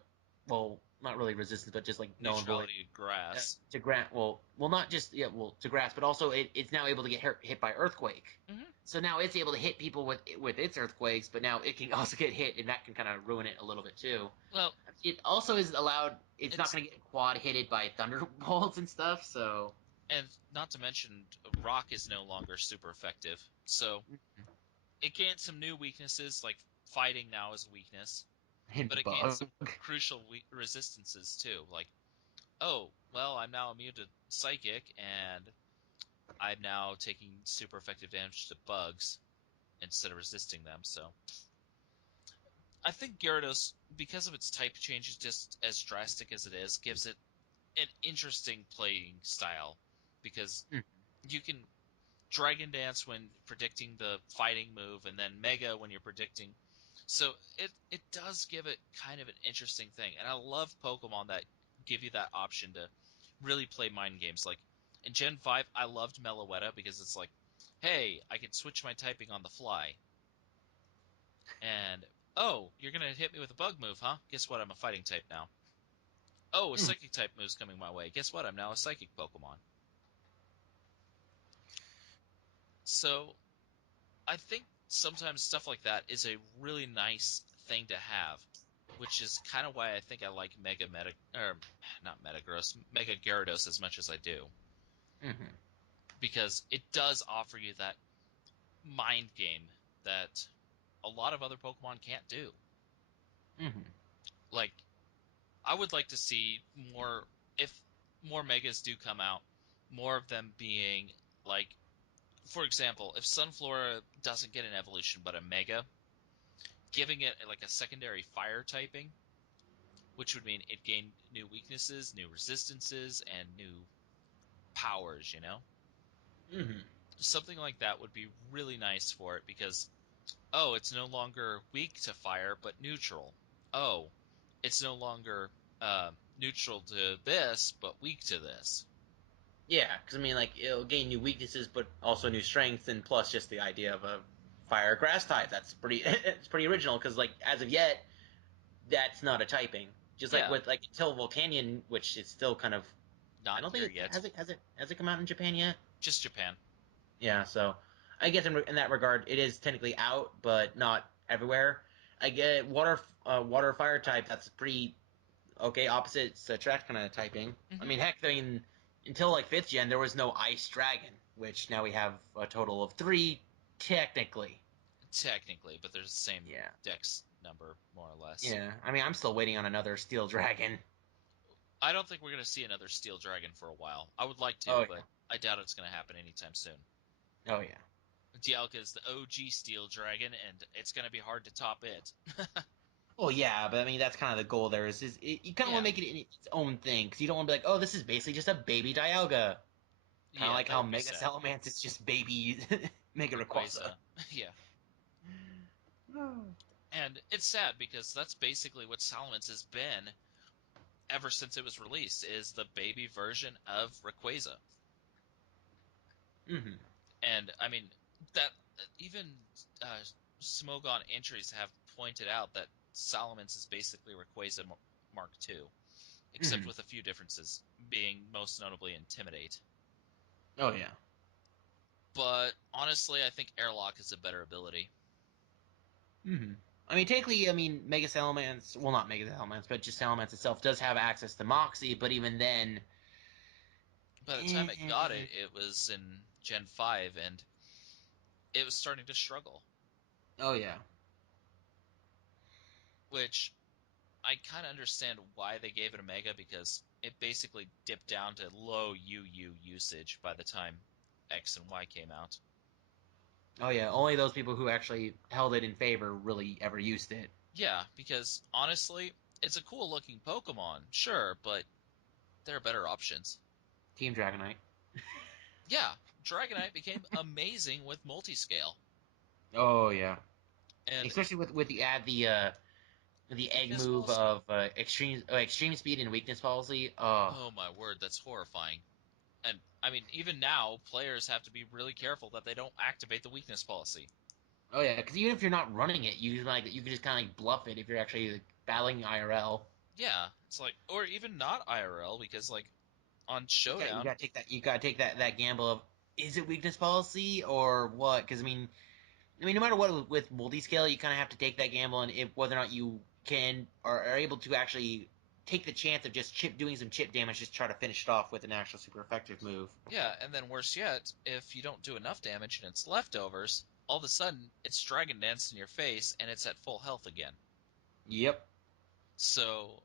well, not really resistance, but just like null and void. neutrality grass. To grant well not just to grass, but also it's now able to get hit by earthquake. Hmm. So now it's able to hit people with its earthquakes, but now it can also get hit, and that can kind of ruin it a little bit too. Well, It also is allowed. It's not it's going to get quad hitted by thunderbolts and stuff. So and not to mention, rock is no longer super effective. So it gains some new weaknesses, like fighting now is a weakness, but and it gains bug. some crucial resistances too. Like, oh, well, I'm now immune to psychic, and I'm now taking super effective damage to bugs instead of resisting them. So I think Gyarados, because of its type changes just as drastic as it is, gives it an interesting playing style because you can Dragon Dance when predicting the fighting move, and then Mega when you're predicting. So it does give it kind of an interesting thing, and I love Pokemon that give you that option to really play mind games. Like in Gen 5, I loved Meloetta because it's like, hey, I can switch my typing on the fly, and oh, you're gonna hit me with a bug move, huh? Guess what? I'm a fighting type now. Oh, a psychic type move's coming my way. Guess what? I'm now a psychic Pokemon. So I think sometimes stuff like that is a really nice thing to have, which is kind of why I think I like or not Metagross, Mega Gyarados as much as I do, hmm because it does offer you that mind game that a lot of other Pokemon can't do. hmm Like, I would like to see more, if more Megas do come out, more of them being like, for example, if Sunflora doesn't get an evolution but a Mega, giving it like a secondary fire typing, which would mean it gained new weaknesses, new resistances, and new powers, you know? hmm Something like that would be really nice for it because, oh, it's no longer weak to fire, but neutral. Oh, it's no longer neutral to this, but weak to this. Yeah, because I mean, like it'll gain new weaknesses, but also new strength, and plus just the idea of a fire grass type. That's pretty. It's pretty original because like as of yet, that's not a typing. Just like Yeah, with like until Volcanion, which is still kind of. I not don't here think yet. has it come out in Japan yet. Just Japan. Yeah, so I guess in that regard, it is technically out, but not everywhere. I get water fire type. That's pretty okay. Opposites attract kind of typing. I Hmm. mean, heck, I mean, until like fifth gen, there was no ice dragon, which now we have a total of three technically. Technically, but there's the same Yeah, dex number, more or less. yeah. I mean, I'm still waiting on another steel dragon. I don't think we're going to see another Steel Dragon for a while. I would like to, Oh but yeah, I doubt it's going to happen anytime soon. oh yeah. Dialga is the OG Steel Dragon, and it's going to be hard to top it. Well, yeah, but I mean that's kind of the goal. There you kind of want Yeah, to make it its own thing because you don't want to be like, oh, this is basically just a baby Dialga. Kind of yeah, like that how would be Mega sad. Salamence is just baby Mega Rayquaza. Rayquaza, yeah, and it's sad because that's basically what Salamence has been ever since it was released. Is the baby version of Rayquaza, hmm and I mean that even Smogon entries have pointed out that Salamence is basically Rayquaza Mark II, except hmm with a few differences, being most notably Intimidate. Oh yeah. But honestly, I think Airlock is a better ability. I mean, technically, I mean, Mega Salamence, well, not Mega Salamence, but just Salamence itself does have access to Moxie, but even then, By the time it got it, it was in Gen 5, and it was starting to struggle, oh yeah. which I kind of understand why they gave it a Mega, because it basically dipped down to low UU usage by the time X and Y came out. Oh yeah, only those people who actually held it in favor really ever used it. Yeah, because honestly, it's a cool looking Pokemon, sure, but there are better options. Team Dragonite. Yeah, Dragonite became amazing with multiscale Oh yeah, and especially with the egg weakness move policy. of extreme speed and weakness policy. Oh, Oh my word, that's horrifying. And I mean, even now, players have to be really careful that they don't activate the weakness policy. oh yeah, because even if you're not running it, you can just kind of like bluff it if you're actually like, battling IRL. Yeah, it's like, or even not IRL, because like on You Showdown, gotta take that gamble of is it weakness policy or what? Because no matter what with multi-scale, you kind of have to take that gamble and if whether or not you can or are able to actually take the chance of just doing some chip damage, just try to finish it off with an actual super effective move. yeah, and then worse yet, if you don't do enough damage and it's leftovers, all of a sudden it's Dragon Dance in your face and it's at full health again. Yep. So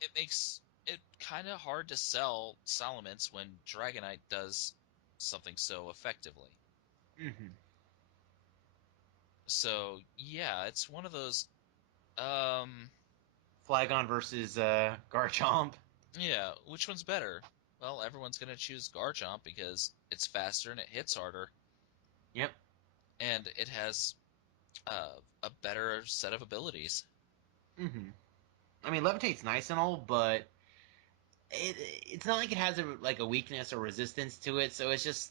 it makes it kind of hard to sell Salamence when Dragonite does something so effectively. Hmm. So yeah, it's one of those. Um, Flygon versus Garchomp. yeah, which one's better? Well, everyone's gonna choose Garchomp because it's faster and it hits harder, Yep. and it has a better set of abilities. Hmm. I mean, Levitate's nice and all, but it's not like it has a weakness or resistance to it, so it's just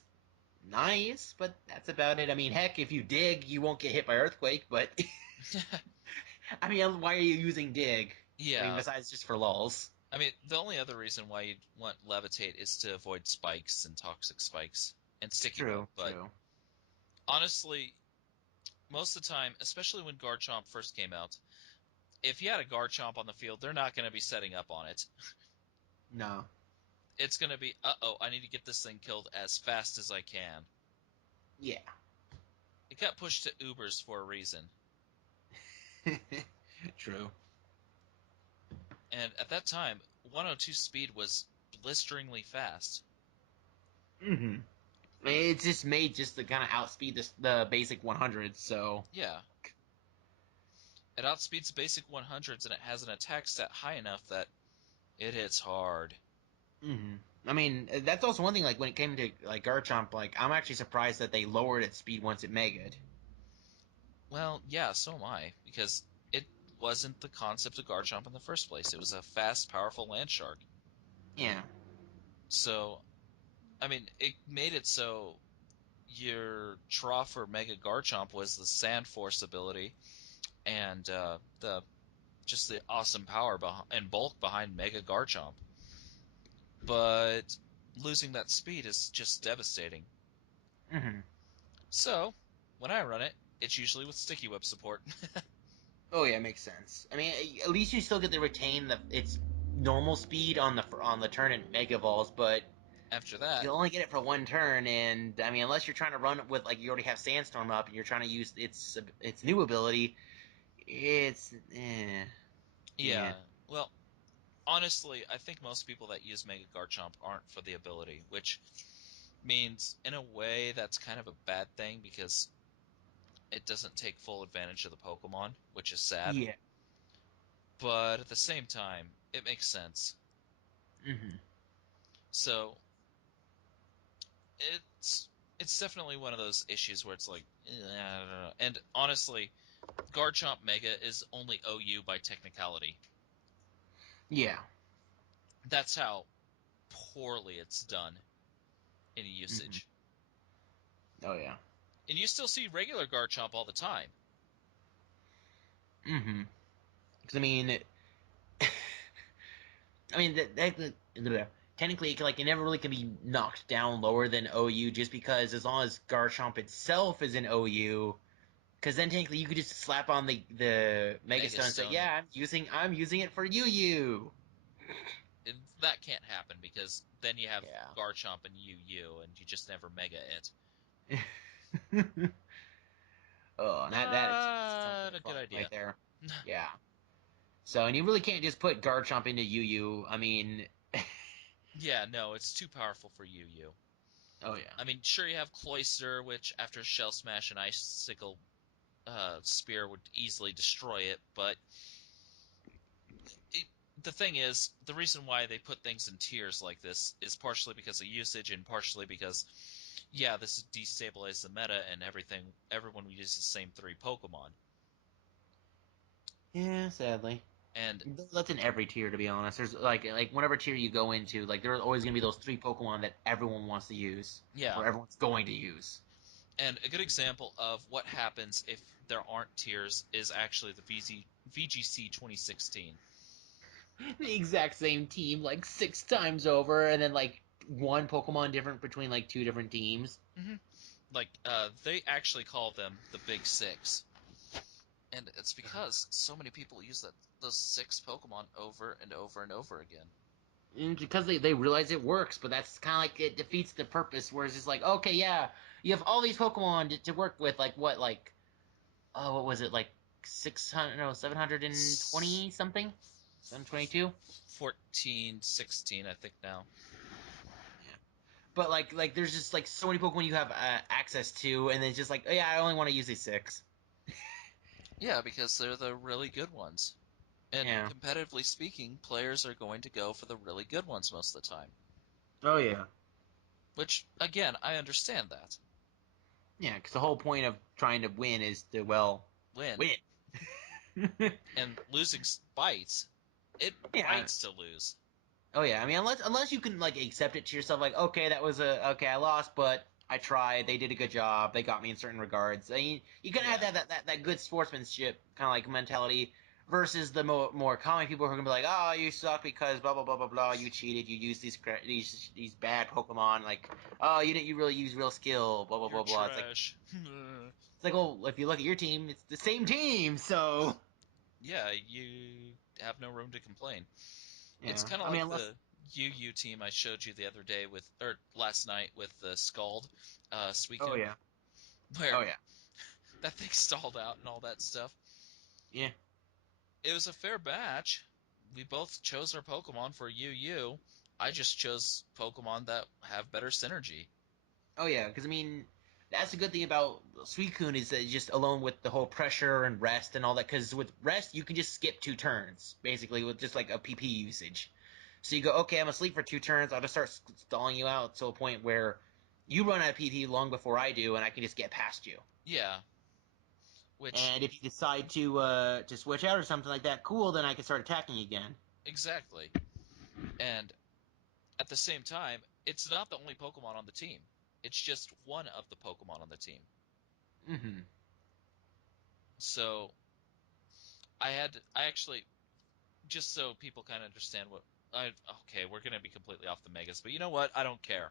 nice, but that's about it. I mean, heck, if you dig, you won't get hit by earthquake, but I mean, why are you using dig? I mean, Yeah, besides just for lulls. I mean the only other reason why you'd want Levitate is to avoid spikes and toxic spikes and sticky web, True, but true. honestly, most of the time, especially when Garchomp first came out, if you had a Garchomp on the field, they're not going to be setting up on it. No. It's going to be, uh-oh, I need to get this thing killed as fast as I can. Yeah. It got pushed to Ubers for a reason. True. And at that time, 102 speed was blisteringly fast. Hmm. It's just made just to kind of outspeed the basic 100, so. Yeah, it outspeeds basic 100s and it has an attack stat high enough that it hits hard. Hmm. I mean, that's also one thing. Like when it came to like Garchomp, like I'm actually surprised that they lowered its speed once it megaed. Well, yeah, so am I, because it wasn't the concept of Garchomp in the first place. It was a fast, powerful land shark. Yeah. So, I mean, it made it so your draw for Mega Garchomp was the Sand Force ability and the just the awesome power and bulk behind Mega Garchomp. But losing that speed is just devastating. Hmm. So, when I run it, it's usually with Sticky Web support. Oh yeah, makes sense. I mean, at least you still get to retain its normal speed on the turn and mega balls, but After that, you only get it for one turn, and I mean, unless you're trying to run it with like you already have Sandstorm up and you're trying to use its new ability, it's yeah. yeah, well, honestly, I think most people that use Mega Garchomp aren't for the ability, which means, in a way, that's kind of a bad thing because it doesn't take full advantage of the Pokemon, which is sad. Yeah. But at the same time, it makes sense. Hmm. So it's definitely one of those issues where it's like, I don't know. And honestly, Garchomp Mega is only OU by technicality. Yeah. That's how poorly it's done in Hmm. usage. Oh yeah. And you still see regular Garchomp all the time. Hmm. Because I mean technically, like it never really can be knocked down lower than OU, just because as long as Garchomp itself is in OU, because then technically you could just slap on the Mega Megastone and say, Stone it. "Yeah, I'm using it for UU." That can't happen because then you have Yeah. Garchomp and UU, and you just never Mega it. Oh, and that is something Not a good fun right idea. there. Yeah. So, and you really can't just put Garchomp into UU. I mean, Yeah, no, it's too powerful for UU. Oh yeah. I mean, sure, you have Cloyster, which after Shell Smash and Icicle Spear would easily destroy it, but it, the thing is, the reason why they put things in tiers like this is partially because of usage and partially because, yeah, this destabilizes the meta and everything. Everyone would use the same three Pokemon, Yeah, sadly. and That's in every tier, to be honest. There's like whatever tier you go into, like there's always gonna be those three Pokemon that everyone wants to use, yeah, or everyone's going to use. and a good example of what happens if there aren't tiers is actually the VGC 2016. The exact same team, like 6 times over, and then like one Pokemon different between like two different teams. Hmm. Like, they actually call them the Big Six, and it's because so many people use those six Pokemon over and over and over again. And because they realize it works, but that's kind of like it defeats the purpose. Whereas it's like, okay, yeah, you have all these Pokemon to work with, like what, like oh, what was it, like 600, no, 720 something, 722. 14, 16, I think now. Yeah. But like there's just like so many Pokemon you have access to, and it's just like, oh, yeah, I only want to use these six. Yeah, because they're the really good ones. And Yeah. competitively speaking, players are going to go for the really good ones most of the time. Oh yeah. Which, again, I understand that. Yeah, because the whole point of trying to win is to, well, Win. win. And losing bites. It Yeah. bites to lose. Oh yeah. I mean, unless you can like accept it to yourself, like, okay, that was okay, I lost, but I tried. They did a good job. They got me in certain regards. I mean, you kind of have Yeah. that good sportsmanship kind of like mentality versus the more common people who are gonna be like, oh, you suck because blah blah blah blah blah. You cheated. You used these bad Pokemon. Like, oh, you really use real skill. Blah blah You're blah blah. trash. It's like, well, if you look at your team, it's the same team. So Yeah, you have no room to complain. It's yeah. kind of I mean, like unless the UU team I showed you the other day or last night with the Scald, oh Suicune, yeah. where Oh yeah. that thing stalled out and all that stuff. Yeah. It was a fair match. We both chose our Pokemon for UU. I just chose Pokemon that have better synergy. Oh yeah, because I mean, that's the good thing about Suicune is that just alone with the whole pressure and rest and all that. Because with rest, you can just skip 2 turns basically with just like a PP usage. So you go, okay, I'm asleep for 2 turns. I'll just start stalling you out to a point where you run out of PP long before I do, and I can just get past you. Yeah, which And if you decide to switch out or something like that, cool, then I can start attacking again. exactly. And at the same time, it's not the only Pokemon on the team. It's just one of the Pokemon on the team. Hmm. So I actually, just so people kind of understand okay, we're going to be completely off the megas, but you know what? I don't care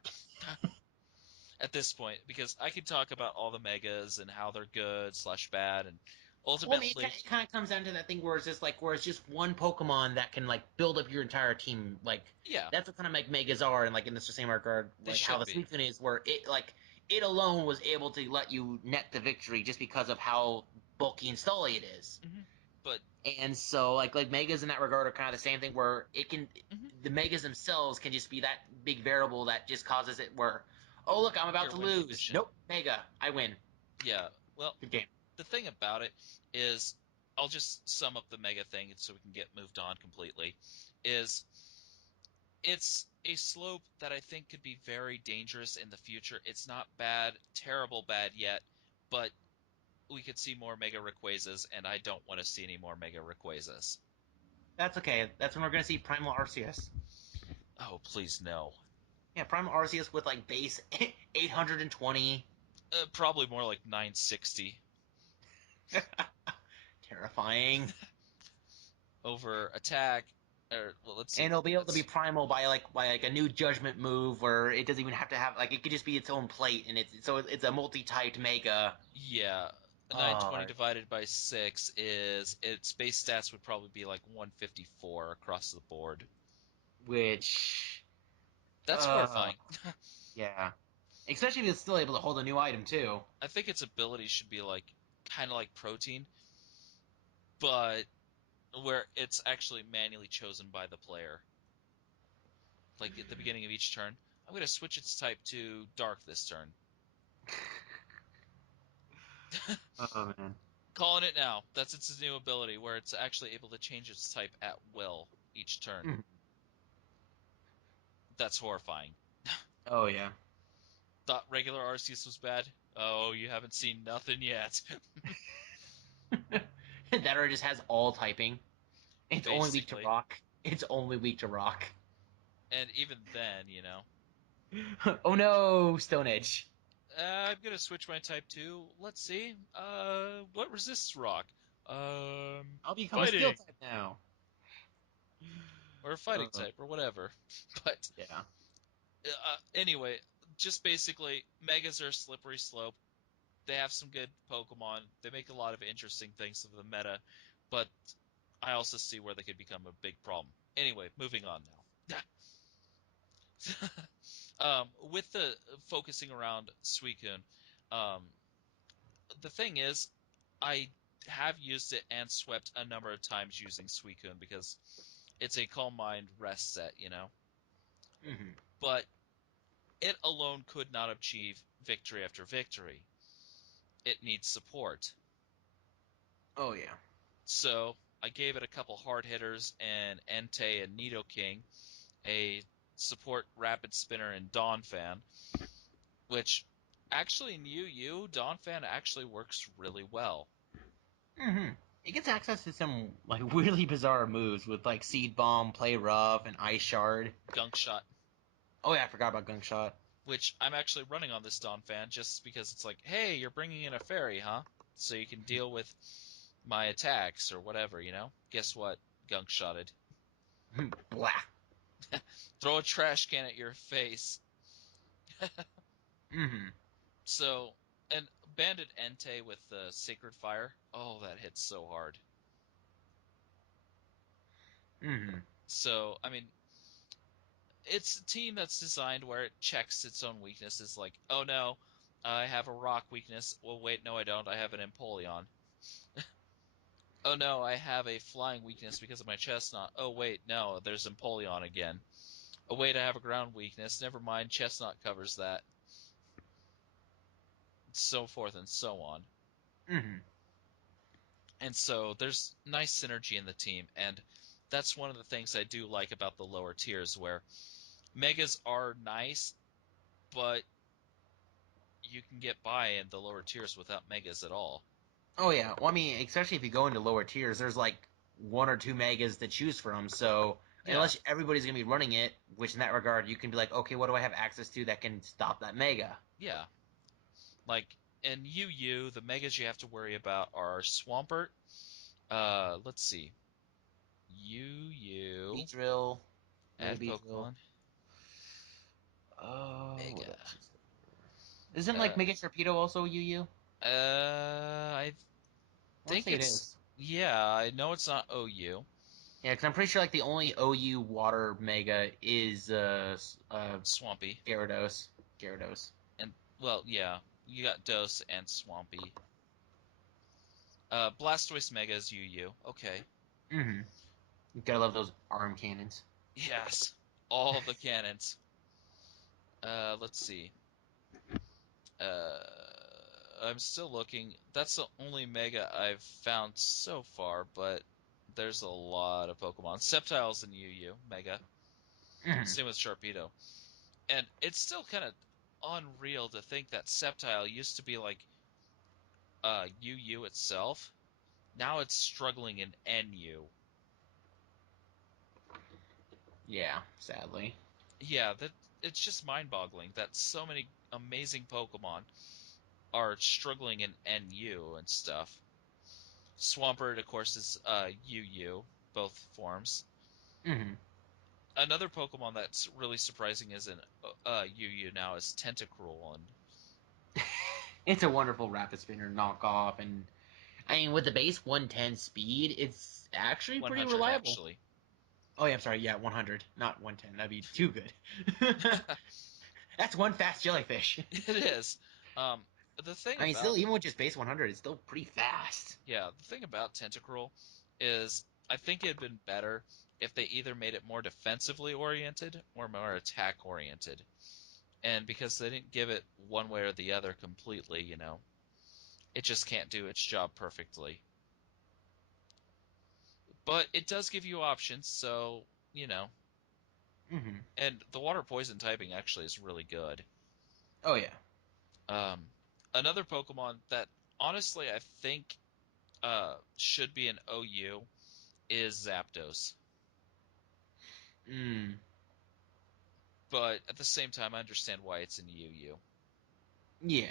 at this point because I can talk about all the megas and how they're good slash bad, and Well, I mean, ultimately, it kind of comes down to that thing where it's just like where it's just one Pokemon that can like build up your entire team. Like yeah, that's what kind of like Megas are, and like in the same regard, they like how should the be. Suicune is, where it alone was able to let you net the victory just because of how bulky and stally it is. Hmm. But And so like Megas in that regard are kind of the same thing where it can mhm, the Megas themselves can just be that big variable that just causes it where, oh look, I'm about your to win lose. condition. Nope, Mega, I win. Yeah, well, Good game. the thing about it is, I'll just sum up the mega thing so we can get moved on completely. Is it's a slope that I think could be very dangerous in the future. It's not bad, terrible bad yet, but we could see more Mega Rayquazas, and I don't want to see any more Mega Rayquazas. That's okay. That's when we're gonna see Primal Arceus. Oh, please no. Yeah, Primal Arceus with like base 820. Probably more like 960 Terrifying. over attack. Or well, let's And see. it'll be able to be That's primal by like a new judgment move where it doesn't even have to have like it could just be its own plate and it's a multi-typed mega. yeah. A 920 Oh, divided by 6 is its base stats would probably be like 154 across the board. which That's uh horrifying. yeah. Especially if it's still able to hold a new item too. I think its abilities should be like kind of like protein, but where it's actually manually chosen by the player. Like at the beginning of each turn, I'm going to switch its type to Dark this turn. Oh man. Calling it now. That's its new ability, where it's actually able to change its type at will each turn. Mhm. That's horrifying. Oh yeah. Thought regular Arceus was bad? Oh, you haven't seen nothing yet. That or it just has all typing. It's only weak to Basically. rock. It's only weak to rock. And even then, Oh no, Stone Edge. I'm gonna switch my type too. Let's see. What resists rock? I'll become a steel Fighting type now. or fighting Uh, type or whatever. But yeah. anyway, just basically, Megas are a slippery slope. They have some good Pokemon. They make a lot of interesting things of the meta, but I also see where they could become a big problem. Anyway, moving on now. With the focusing around Suicune, um, the thing is, I have used it and swept a number of times using Suicune because it's a calm mind rest set. Hmm. But it alone could not achieve victory after victory. It needs support. Oh yeah. So I gave it a couple hard hitters and Entei and Nidoking, a support Rapid Spinner and Donphan, which actually in UU, Donphan actually works really well. Hmm. It gets access to some like really bizarre moves with like Seed Bomb, Play Rough, and Ice Shard. Gunk Shot, Oh yeah, I forgot about Gunk Shot. which I'm actually running on this Donphan just because it's like, hey, you're bringing in a fairy, huh? So you can deal with my attacks or whatever. Guess what? Gunk Shotted. Blah. Throw a trash can at your face. Hmm. So, and Bandit Entei with the Sacred Fire. Oh, that hits so hard. Hmm. So, I mean, it's a team that's designed where it checks its own weaknesses. Like, oh no, I have a rock weakness. Well, wait, no, I don't. I have an Empoleon. Oh no, I have a flying weakness because of my Chestnut. Oh wait, no, there's Empoleon again. Oh wait, I have a ground weakness. Never mind, Chestnut covers that. So forth and so on. Hmm. And so there's nice synergy in the team, and that's one of the things I do like about the lower tiers, where megas are nice, but you can get by in the lower tiers without megas at all. Oh yeah. Well, I mean, especially if you go into lower tiers, there's like one or two megas to choose from. So Yeah, unless everybody's gonna be running it, which in that regard you can be like, okay, what do I have access to that can stop that mega? yeah. Like in UU, the megas you have to worry about are Swampert. Let's see. UU, Beedrill, Mega add Beedrill. Pokemon, Oh, what Mega. else is there? Isn't like Uh, Mega Torpedo also UU? I I want to think say it it's, is. yeah, I know it's not OU. Yeah, because I'm pretty sure like the only OU water mega is Swampy. Gyarados. Gyarados. And well, yeah, you got Dose and Swampy. Blastoise Mega is UU. Okay. Mm-hmm. You gotta love those arm cannons. Yes. All the cannons. Let's see. Uh, I'm still looking. That's the only Mega I've found so far, but there's a lot of Pokemon. Sceptile's in UU Mega. Mm-hmm. Same with Sharpedo. And it's still kind of unreal to think that Sceptile used to be like UU itself. Now it's struggling in NU. Yeah, sadly. Yeah, that it's just mind-boggling that so many amazing Pokemon are struggling in NU and stuff. Swampert, of course, is UU, both forms. Mm-hmm. Another Pokemon that's really surprising is in UU now is Tentacruel, and It's a wonderful rapid spinner knockoff, and I mean with the base 110 speed, it's actually pretty 100 reliable. actually. Oh yeah, I'm sorry. Yeah, 100, not 110. That'd be too good. That's one fast jellyfish. It is. Um, the thing I mean, still, about even with just base 100, it's still pretty fast. Yeah, the thing about Tentacruel is I think it'd been better if they either made it more defensively oriented or more attack oriented. And because they didn't give it one way or the other completely, it just can't do its job perfectly. But it does give you options, so, you know. Mm-hmm. And the water poison typing actually is really good. Oh yeah. Um, Another Pokemon that honestly I think should be an OU is Zapdos. Mm. But at the same time, I understand why it's in UU. Yeah.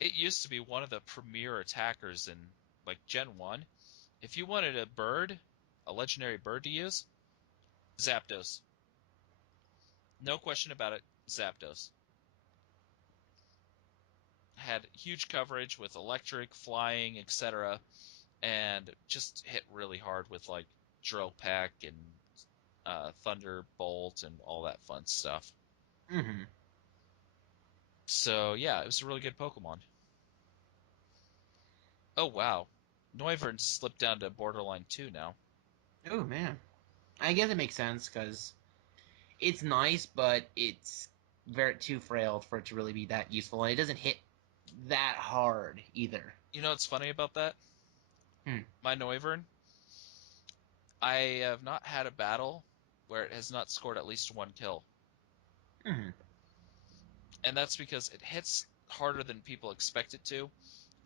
It used to be one of the premier attackers in like Gen 1. If you wanted a bird, a legendary bird to use, Zapdos. No question about it, Zapdos. Had huge coverage with electric, flying, etc., and just hit really hard with like Drill Peck and Thunderbolt and all that fun stuff. Mm-hmm. So yeah, it was a really good Pokemon. Oh wow, Noivern slipped down to borderline 2 now. Oh man. I guess it makes sense because it's nice, but it's very too frail for it to really be that useful, and it doesn't hit that hard either. You know what's funny about that? Hmm. My Noivern, I have not had a battle where it has not scored at least one kill. Mm-hmm. And that's because it hits harder than people expect it to.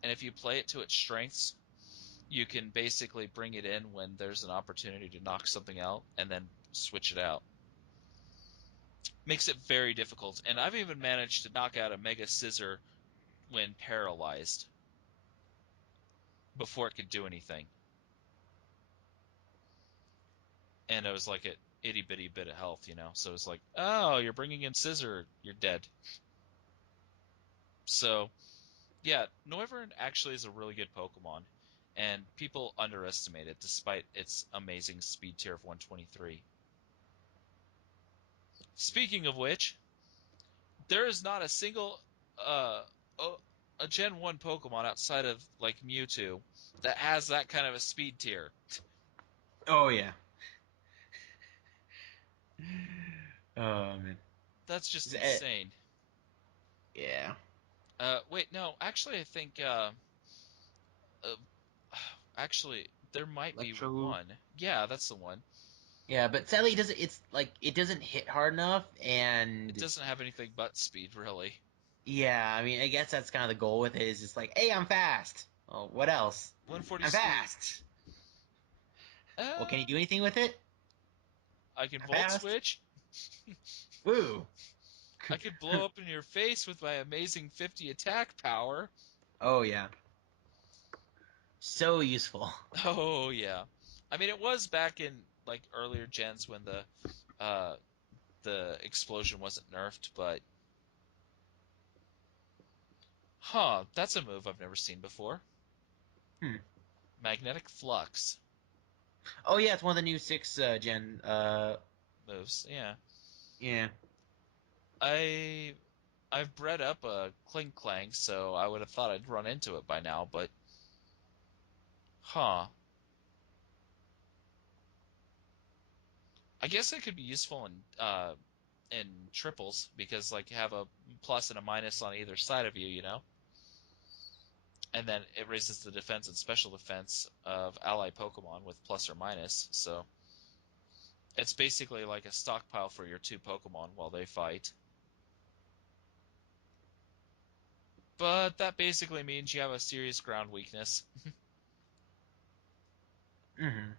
And if you play it to its strengths, you can basically bring it in when there's an opportunity to knock something out and then switch it out. Makes it very difficult. And I've even managed to knock out a Mega Scissor when paralyzed before it could do anything. And it was like an itty bitty bit of health. So it's like, oh, you're bringing in Scissor, you're dead. So yeah, Noivern actually is a really good Pokemon, and people underestimate it despite its amazing speed tier of 123. Speaking of which, there is not a single uh a Gen 1 Pokemon outside of like Mewtwo that has that kind of a speed tier. Oh yeah. Oh man. That's just Is it- insane. yeah. Wait, no, actually I think uh actually there might be Electro. one. Yeah, that's the one. Yeah, but sadly, it doesn't. It's like it doesn't hit hard enough, It and doesn't have anything but speed, really. yeah, I mean, I guess that's kind of the goal with it. Is just like, hey, I'm fast. Oh, what else? 140 I'm speed. fast. Well, can you Uh, do anything with it? I can I'm Volt fast. Switch. Woo. I could blow up in your face with my amazing 50 attack power. Oh yeah, so useful. Oh yeah. I mean, it was back in like earlier gens when uh the explosion wasn't nerfed, but that's a move I've never seen before. Hmm. Magnetic Flux Oh yeah, it's one of the new six gen. moves. Yeah. Yeah. I I've bred up a Kling Clang, so I would have thought I'd run into it by now, but huh. I guess it could be useful in triples because like you have a plus and a minus on either side of you, and then it raises the defense and special defense of ally Pokemon with plus or minus. So it's basically like a stockpile for your two Pokemon while they fight. But that basically means you have a serious ground weakness. Hmm.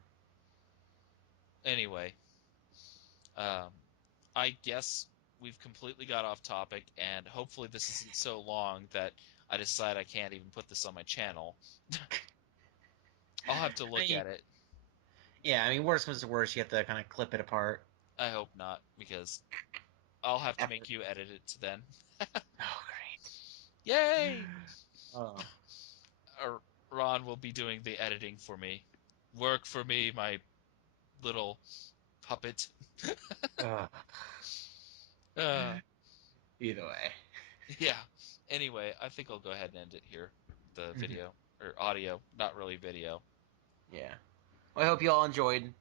Anyway, um, I guess we've completely got off topic, and hopefully this isn't so long that I decide I can't even put this on my channel. I'll have to I look mean, at it. yeah. I mean, worst comes to worst, you have to kind of clip it apart. I hope not, because I'll have to After. make you edit it to then. Oh great. Yay! Oh. Ron will be doing the editing for me. Work for me, my little puppet. Uh, Uh, either way. yeah. Anyway, I think I'll go ahead and end it here. The Hmm. video or audio, not really video. Yeah. Well, I hope you all enjoyed